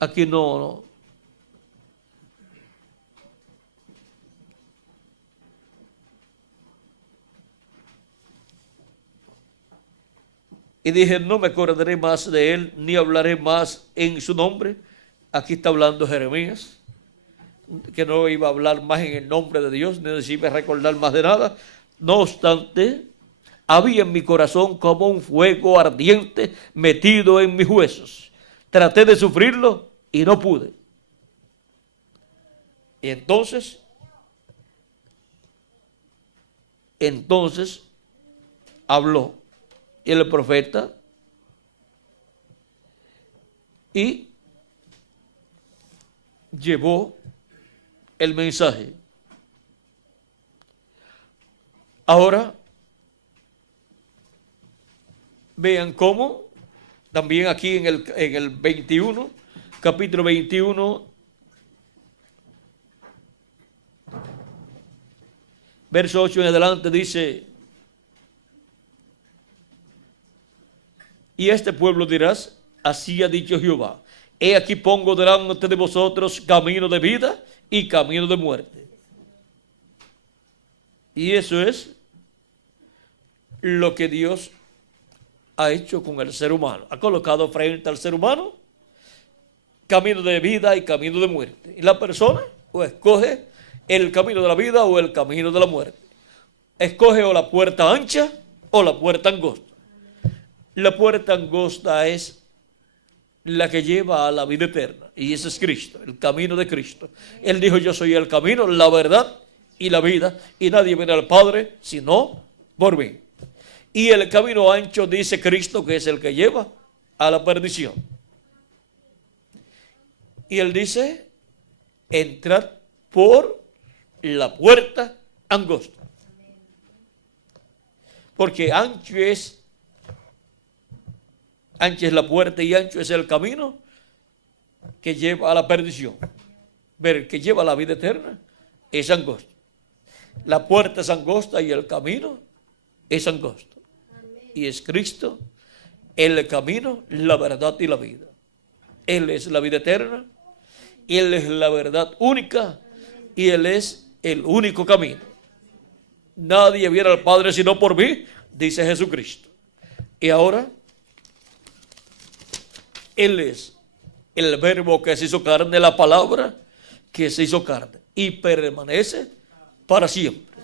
aquí no. Y dije: no me acordaré más de él, ni hablaré más en su nombre. Aquí está hablando Jeremías, que no iba a hablar más en el nombre de Dios, ni se iba a recordar más de nada. No obstante, había en mi corazón como un fuego ardiente metido en mis huesos. Traté de sufrirlo y no pude. Y entonces habló el profeta y llevó el mensaje. Ahora vean cómo también aquí en el 21, capítulo 21, verso 8 en adelante dice: y a este pueblo dirás: así ha dicho Jehová, he aquí pongo delante de vosotros camino de vida y camino de muerte. Y eso es lo que Dios ha hecho con el ser humano. Ha colocado frente al ser humano camino de vida y camino de muerte. Y la persona o escoge el camino de la vida o el camino de la muerte. Escoge o la puerta ancha o la puerta angosta. La puerta angosta es la que lleva a la vida eterna, y ese es Cristo, el camino de Cristo. Él dijo: yo soy el camino, la verdad y la vida, y nadie viene al Padre sino por mí. Y el camino ancho, dice Cristo, que es el que lleva a la perdición. Y él dice, entrad por la puerta angosta. Porque ancha es la puerta y ancho es el camino que lleva a la perdición. Pero el que lleva a la vida eterna es angosto. La puerta es angosta y el camino es angosto. Y es Cristo el camino, la verdad y la vida. Él es la vida eterna, Él es la verdad única y Él es el único camino. Nadie viene al Padre sino por mí, dice Jesucristo. Y ahora, Él es el verbo que se hizo carne, la palabra que se hizo carne y permanece para siempre.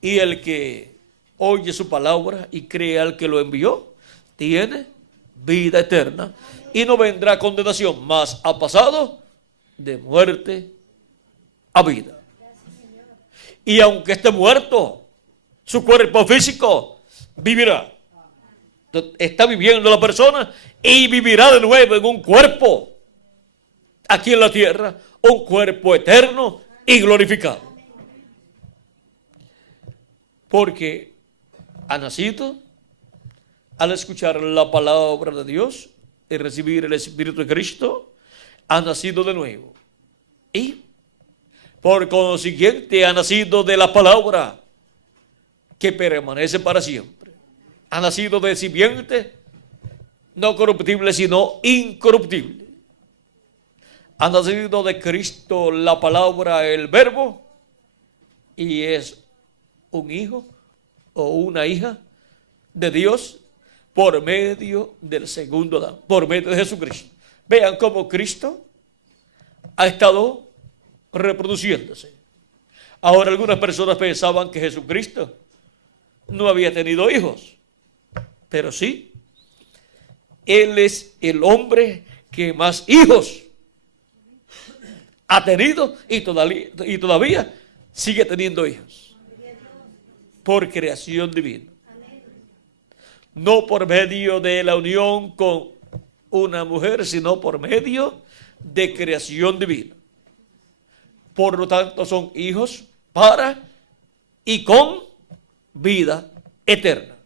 Y el que oye su palabra y cree al que lo envió, tiene vida eterna y no vendrá condenación, mas ha pasado de muerte a vida. Y aunque esté muerto, su cuerpo físico vivirá. Está viviendo la persona y vivirá de nuevo en un cuerpo aquí en la tierra, un cuerpo eterno y glorificado. Porque ha nacido al escuchar la palabra de Dios y recibir el Espíritu de Cristo, ha nacido de nuevo. Y por consiguiente ha nacido de la palabra que permanece para siempre. Ha nacido de simiente no corruptible sino incorruptible. Ha nacido de Cristo la palabra, el verbo, y es un hijo o una hija de Dios por medio del segundo Adán, por medio de Jesucristo. Vean cómo Cristo ha estado reproduciéndose. Ahora algunas personas pensaban que Jesucristo no había tenido hijos, pero sí, Él es el hombre que más hijos ha tenido y todavía sigue teniendo hijos por creación divina. No por medio de la unión con una mujer, sino por medio de creación divina. Por lo tanto, son hijos para y con vida eterna.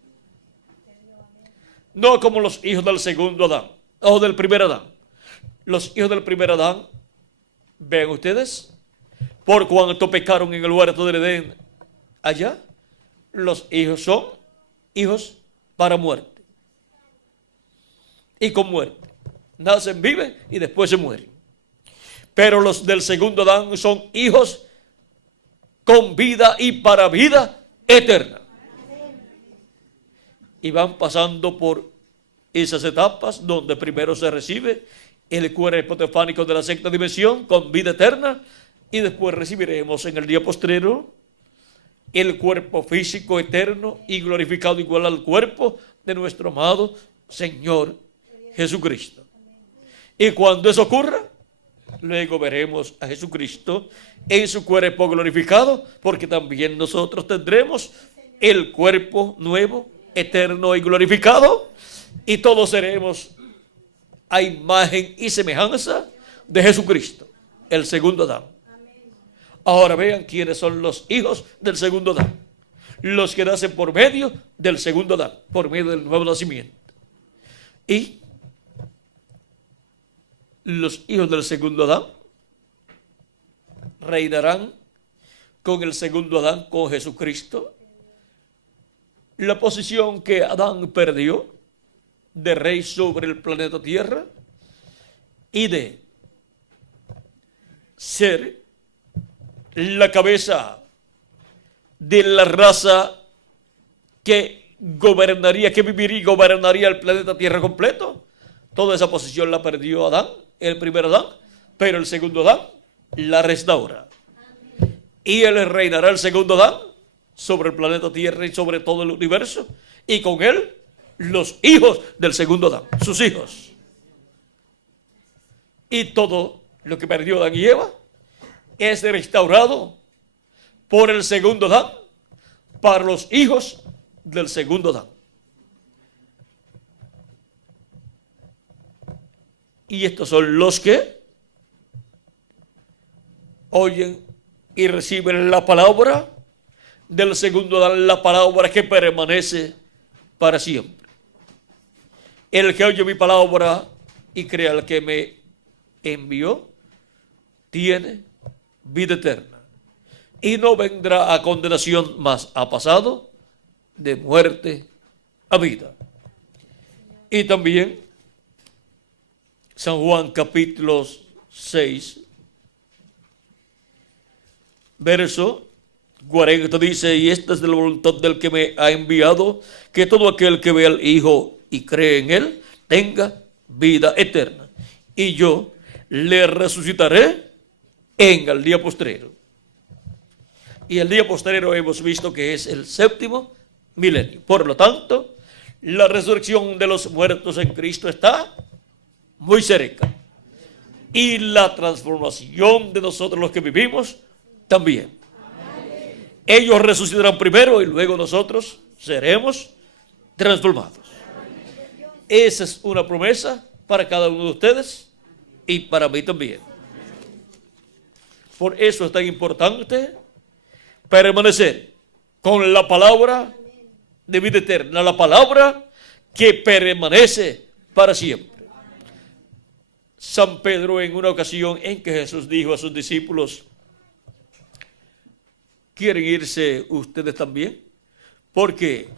No como los hijos del segundo Adán o del primer Adán. Los hijos del primer Adán, vean ustedes, por cuanto pecaron en el huerto del Edén, allá, los hijos son hijos para muerte. Y con muerte. Nacen, viven y después se mueren. Pero los del segundo Adán son hijos con vida y para vida eterna. Y van pasando por esas etapas donde primero se recibe el cuerpo teofánico de la sexta dimensión con vida eterna y después recibiremos en el día postrero el cuerpo físico eterno y glorificado igual al cuerpo de nuestro amado Señor Jesucristo. Y cuando eso ocurra, luego veremos a Jesucristo en su cuerpo glorificado, porque también nosotros tendremos el cuerpo nuevo, eterno y glorificado, y todos seremos a imagen y semejanza de Jesucristo, el segundo Adán. Ahora vean quiénes son los hijos del segundo Adán. Los que nacen por medio del segundo Adán, por medio del nuevo nacimiento. Y los hijos del segundo Adán reinarán con el segundo Adán, con Jesucristo. La posición que Adán perdió de rey sobre el planeta Tierra y de ser la cabeza de la raza que gobernaría, que viviría y gobernaría el planeta Tierra completo. Toda esa posición la perdió Adán, el primer Adán, pero el segundo Adán la restaura. Y él reinará, el segundo Adán, sobre el planeta Tierra y sobre todo el universo, y con él los hijos del segundo Adán, sus hijos. Y todo lo que perdió Adán y Eva es restaurado por el segundo Adán, para los hijos del segundo Adán. Y estos son los que oyen y reciben la palabra del segundo Adán, la palabra que permanece para siempre. El que oye mi palabra y cree al que me envió, tiene vida eterna y no vendrá a condenación, mas ha pasado de muerte a vida. Y también San Juan capítulo 6, verso 40 dice: y esta es de la voluntad del que me ha enviado, que todo aquel que ve al Hijo y cree en él tenga vida eterna, y yo le resucitaré en el día postrero. Y el día postrero hemos visto que es el séptimo milenio. Por lo tanto, la resurrección de los muertos en Cristo está muy cerca. Y la transformación de nosotros los que vivimos también. Ellos resucitarán primero y luego nosotros seremos transformados. Esa es una promesa para cada uno de ustedes y para mí también. Por eso es tan importante permanecer con la palabra de vida eterna, la palabra que permanece para siempre. San Pedro, en una ocasión en que Jesús dijo a sus discípulos: ¿quieren irse ustedes también? Porque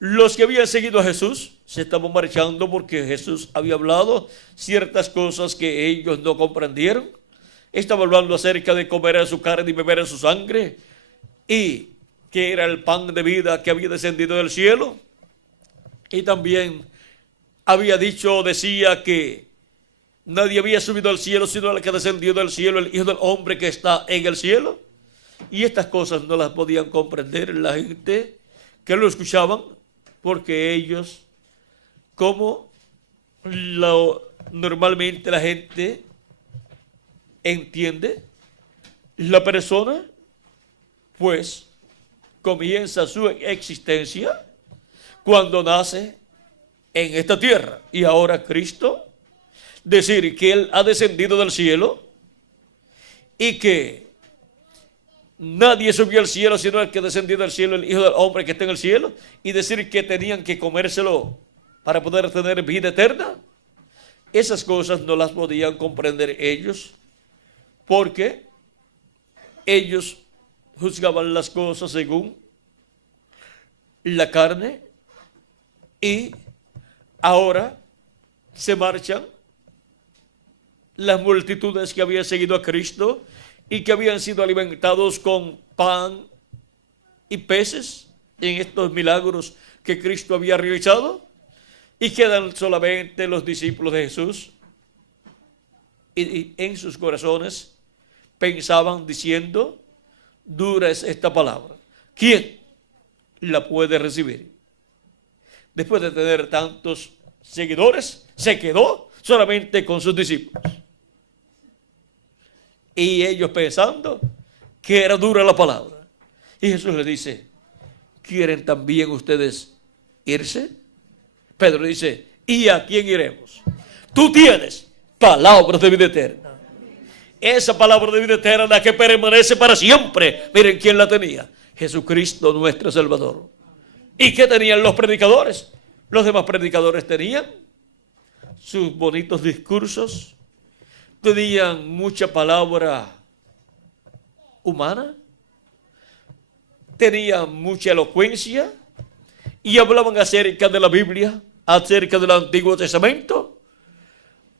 los que habían seguido a Jesús se estaban marchando porque Jesús había hablado ciertas cosas que ellos no comprendieron. Estaba hablando acerca de comer en su carne y beber en su sangre, y que era el pan de vida que había descendido del cielo. Y también había dicho, decía que nadie había subido al cielo sino el que descendió del cielo, el Hijo del Hombre que está en el cielo. Y estas cosas no las podían comprender la gente que lo escuchaban, porque ellos, como normalmente la gente entiende, la persona pues comienza su existencia cuando nace en esta tierra. Y ahora Cristo decir que Él ha descendido del cielo y que nadie subió al cielo sino el que descendió del cielo, el Hijo del Hombre que está en el cielo, y decir que tenían que comérselo para poder tener vida eterna. Esas cosas no las podían comprender ellos, porque ellos juzgaban las cosas según la carne, y ahora se marchan las multitudes que habían seguido a Cristo y que habían sido alimentados con pan y peces en estos milagros que Cristo había realizado, y quedan solamente los discípulos de Jesús, y en sus corazones pensaban diciendo: dura es esta palabra, ¿quién la puede recibir? Después de tener tantos seguidores, se quedó solamente con sus discípulos. Y ellos pensando que era dura la palabra. Y Jesús les dice: ¿quieren también ustedes irse? Pedro dice: ¿y a quién iremos? Tú tienes palabras de vida eterna. Esa palabra de vida eterna que permanece para siempre. Miren quién la tenía: Jesucristo nuestro Salvador. ¿Y qué tenían los predicadores? Los demás predicadores tenían sus bonitos discursos, tenían mucha palabra humana, tenían mucha elocuencia y hablaban acerca de la Biblia, acerca del Antiguo Testamento,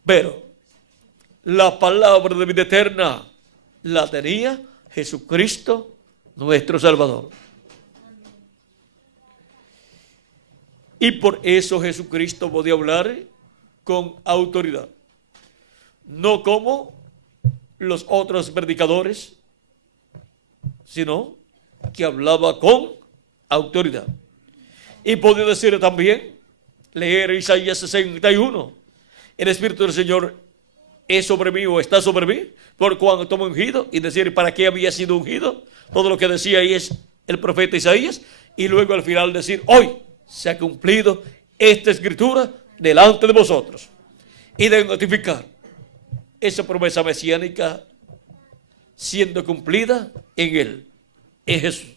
pero la palabra de vida eterna la tenía Jesucristo nuestro Salvador. Y por eso Jesucristo podía hablar con autoridad, no como los otros predicadores, sino que hablaba con autoridad. Y podía decir también, leer Isaías 61, el Espíritu del Señor es sobre mí o está sobre mí, por cuanto tomo ungido, y decir para qué había sido ungido, todo lo que decía ahí es el profeta Isaías, y luego al final decir, hoy se ha cumplido esta escritura delante de vosotros, y de notificar esa promesa mesiánica siendo cumplida en él, en Jesús.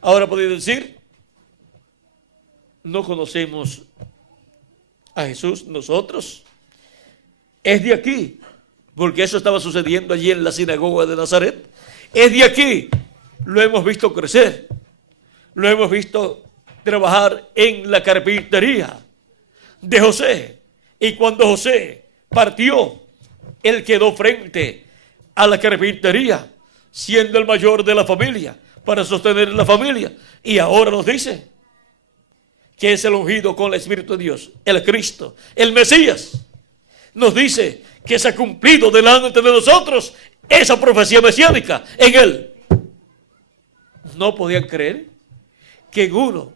Ahora podéis decir, no conocemos a Jesús nosotros, es de aquí, porque eso estaba sucediendo allí en la sinagoga de Nazaret, es de aquí, lo hemos visto crecer, lo hemos visto trabajar en la carpintería de José, y cuando José partió, él quedó frente a la carpintería, siendo el mayor de la familia, para sostener la familia, y ahora nos dice que es el ungido con el Espíritu de Dios, el Cristo, el Mesías. Nos dice que se ha cumplido delante de nosotros esa profecía mesiánica en él. No podían creer que en uno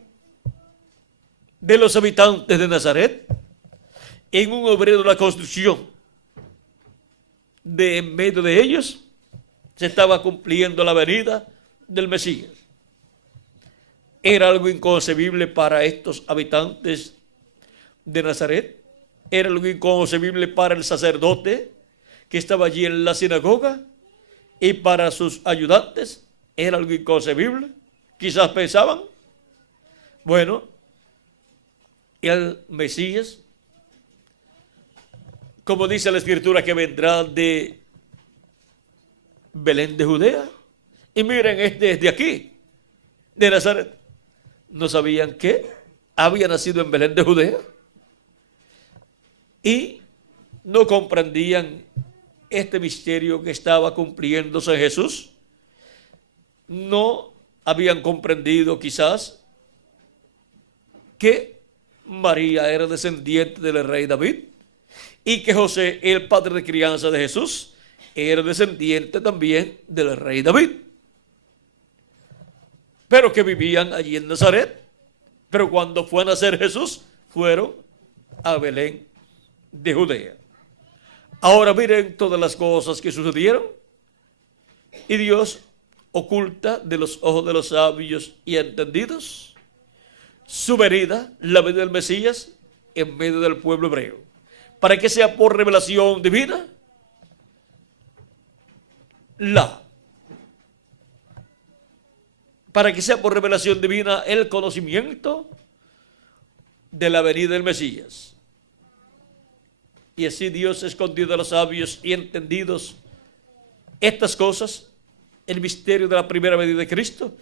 de los habitantes de Nazaret, en un obrero de la construcción, de en medio de ellos, se estaba cumpliendo la venida del Mesías. Era algo inconcebible para estos habitantes de Nazaret. Era algo inconcebible para el sacerdote que estaba allí en la sinagoga, y para sus ayudantes era algo inconcebible. Quizás pensaban, bueno, el Mesías, como dice la Escritura, que vendrá de Belén de Judea. Y miren, este es de aquí, de Nazaret. No sabían que había nacido en Belén de Judea. Y no comprendían este misterio que estaba cumpliéndose en Jesús. No habían comprendido quizás que María era descendiente del rey David, y que José, el padre de crianza de Jesús, era descendiente también del rey David, pero que vivían allí en Nazaret. Pero cuando fue a nacer Jesús, fueron a Belén de Judea. Ahora miren todas las cosas que sucedieron, y Dios oculta de los ojos de los sabios y entendidos su venida, la venida del Mesías, en medio del pueblo hebreo, para que sea por revelación divina para que sea por revelación divina el conocimiento de la venida del Mesías. Y así Dios escondió de los sabios y entendidos estas cosas, el misterio de la primera venida de Cristo,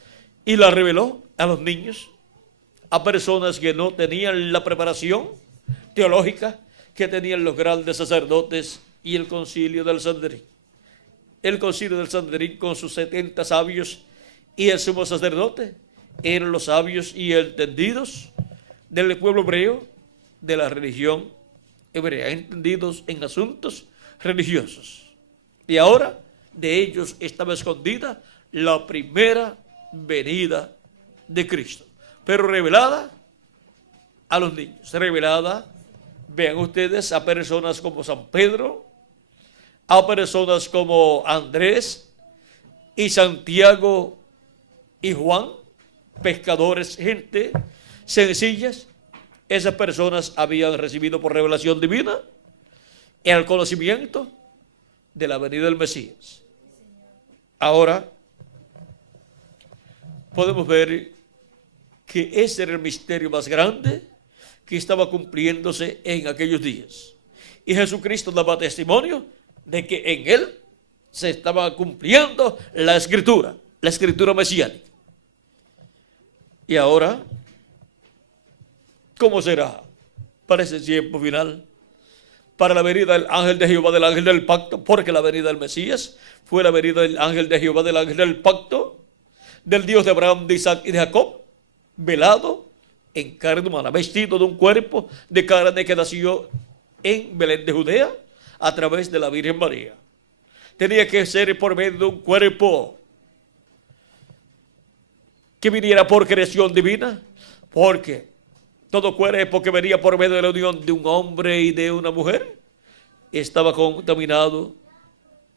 y la reveló a los niños, a personas que no tenían la preparación teológica que tenían los grandes sacerdotes y el concilio del Sanedrín. El concilio del Sanedrín, con sus 70 sabios y el sumo sacerdote, eran los sabios y entendidos del pueblo hebreo, de la religión hebrea, entendidos en asuntos religiosos. Y ahora de ellos estaba escondida la primera venida de Cristo, pero revelada a los niños, revelada, vean ustedes, a personas como San Pedro, a personas como Andrés y Santiago y Juan, pescadores, gente sencillas. Esas personas habían recibido por revelación divina el conocimiento de la venida del Mesías. Ahora podemos ver que ese era el misterio más grande que estaba cumpliéndose en aquellos días. Y Jesucristo daba testimonio de que en él se estaba cumpliendo la escritura mesiánica. Y ahora, ¿cómo será para ese tiempo final? Para la venida del ángel de Jehová, del ángel del pacto, porque la venida del Mesías fue la venida del ángel de Jehová, del ángel del pacto, del Dios de Abraham, de Isaac y de Jacob, velado en carne humana, vestido de un cuerpo de carne que nació en Belén de Judea a través de la Virgen María. Tenía que ser por medio de un cuerpo que viniera por creación divina, porque todo cuerpo que venía por medio de la unión de un hombre y de una mujer estaba contaminado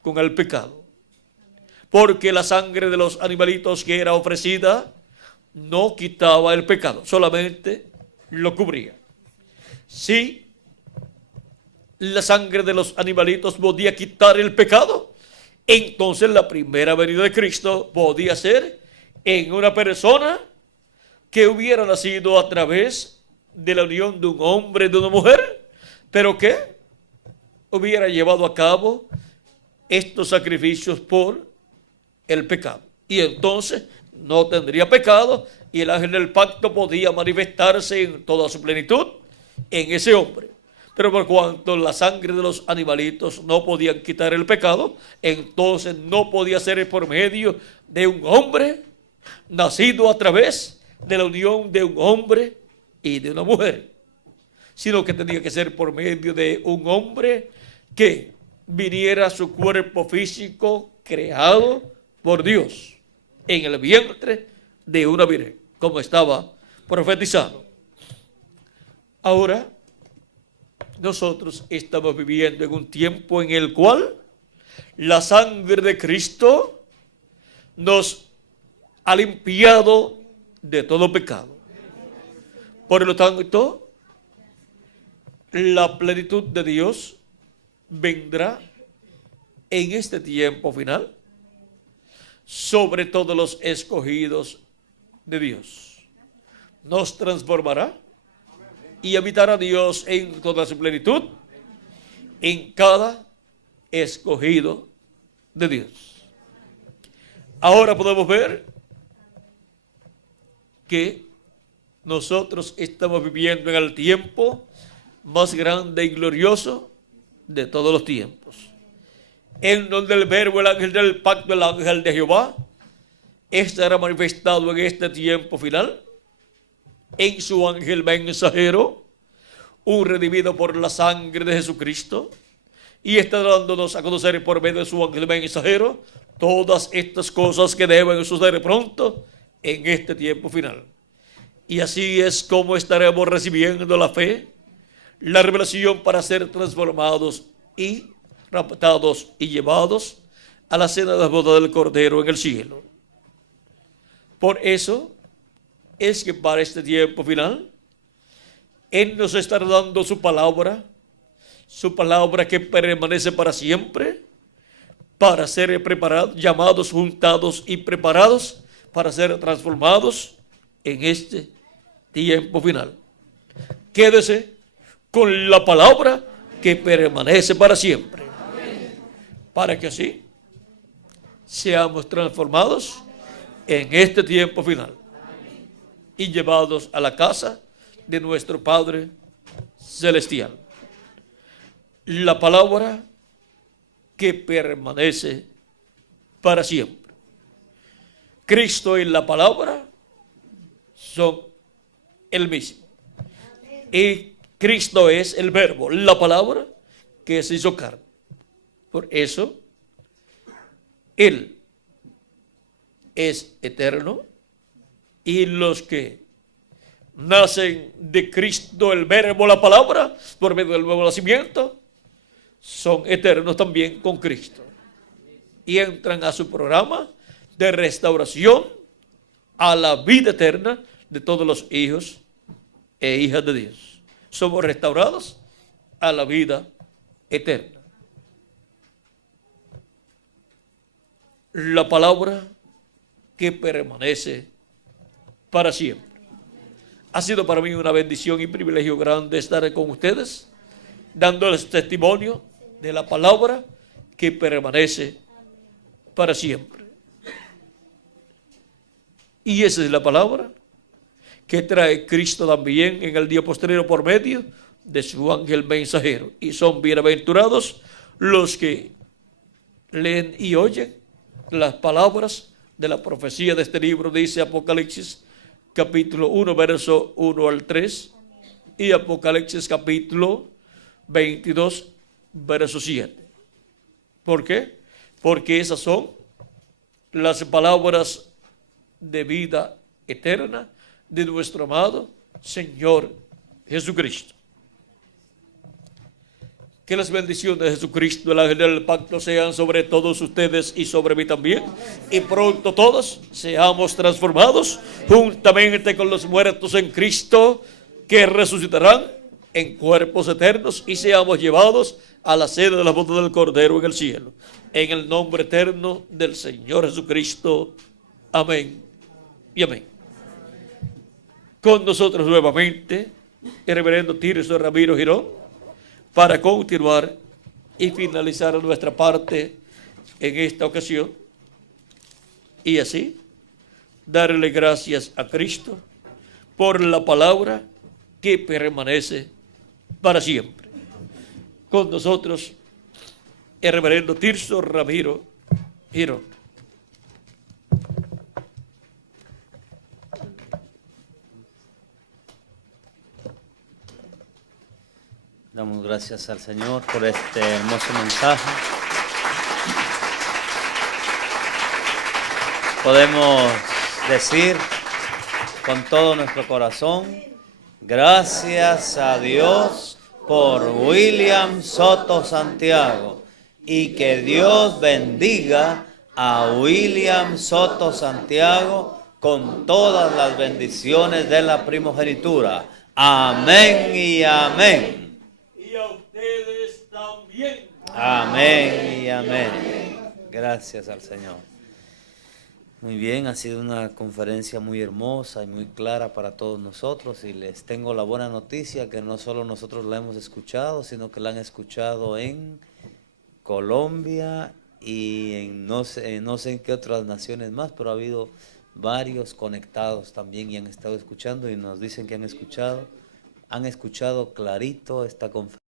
con el pecado, porque la sangre de los animalitos que era ofrecida no quitaba el pecado, solamente lo cubría. Si la sangre de los animalitos podía quitar el pecado, entonces la primera venida de Cristo podía ser en una persona que hubiera nacido a través de la unión de un hombre y de una mujer, pero que hubiera llevado a cabo estos sacrificios por el pecado. Y entonces no tendría pecado y el ángel del pacto podía manifestarse en toda su plenitud en ese hombre. Pero por cuanto la sangre de los animalitos no podían quitar el pecado, entonces no podía ser por medio de un hombre nacido a través de la unión de un hombre y de una mujer, sino que tenía que ser por medio de un hombre que viniera a su cuerpo físico creado por Dios en el vientre de una virgen, como estaba profetizado. Ahora, nosotros estamos viviendo en un tiempo en el cual la sangre de Cristo nos ha limpiado de todo pecado. Por lo tanto, la plenitud de Dios vendrá en este tiempo final sobre todos los escogidos de Dios. Nos transformará y habitará Dios en toda su plenitud en cada escogido de Dios. Ahora podemos ver que nosotros estamos viviendo en el tiempo más grande y glorioso de todos los tiempos, en donde el verbo, el ángel del pacto, el ángel de Jehová, estará manifestado en este tiempo final, en su ángel mensajero, un redimido por la sangre de Jesucristo, y está dándonos a conocer por medio de su ángel mensajero todas estas cosas que deben suceder pronto en este tiempo final. Y así es como estaremos recibiendo la fe, la revelación para ser transformados y raptados y llevados a la cena de la boda del Cordero en el cielo. Por eso es que para este tiempo final, Él nos estará dando su palabra que permanece para siempre, para ser preparados, llamados, juntados y preparados para ser transformados en este tiempo final. Quédese con la palabra que permanece para siempre. Amén. Para que así seamos transformados en este tiempo final. Amén. Y llevados a la casa de nuestro Padre Celestial. La palabra que permanece para siempre. Cristo y la palabra son el mismo. Y Cristo es el verbo, la palabra que se hizo carne. Por eso, Él es eterno y los que nacen de Cristo, el verbo, la palabra, por medio del nuevo nacimiento, son eternos también con Cristo. Y entran a su programa de restauración a la vida eterna de todos los hijos e hijas de Dios. Somos restaurados a la vida eterna. La palabra que permanece para siempre. Ha sido para mí una bendición y privilegio grande estar con ustedes, dándoles testimonio de la palabra que permanece para siempre. Y esa es la palabra que trae Cristo también en el día posterior por medio de su ángel mensajero. Y son bienaventurados los que leen y oyen las palabras de la profecía de este libro, dice Apocalipsis capítulo 1, verso 1 al 3, y Apocalipsis capítulo 22, verso 7. ¿Por qué? Porque esas son las palabras de vida eterna de nuestro amado Señor Jesucristo. Que las bendiciones de Jesucristo, el ángel del pacto, sean sobre todos ustedes y sobre mí también. Y pronto todos seamos transformados juntamente con los muertos en Cristo, que resucitarán en cuerpos eternos, y seamos llevados a la sede de la boda del Cordero en el cielo. En el nombre eterno del Señor Jesucristo. Amén y amén. Con nosotros nuevamente el reverendo Tirso Ramiro Girón, para continuar y finalizar nuestra parte en esta ocasión, y así darle gracias a Cristo por la palabra que permanece para siempre. Con nosotros el reverendo Tirso Ramiro Girón. Damos gracias al Señor por este hermoso mensaje. Podemos decir con todo nuestro corazón, gracias a Dios por William Soto Santiago, y que Dios bendiga a William Soto Santiago con todas las bendiciones de la primogenitura. Amén y amén. A ustedes también. Amén y amén. Gracias al Señor. Muy bien, ha sido una conferencia muy hermosa y muy clara para todos nosotros, y les tengo la buena noticia que no solo nosotros la hemos escuchado, sino que la han escuchado en Colombia y en no sé en qué otras naciones más, pero ha habido varios conectados también y han estado escuchando, y nos dicen que han escuchado clarito esta conferencia.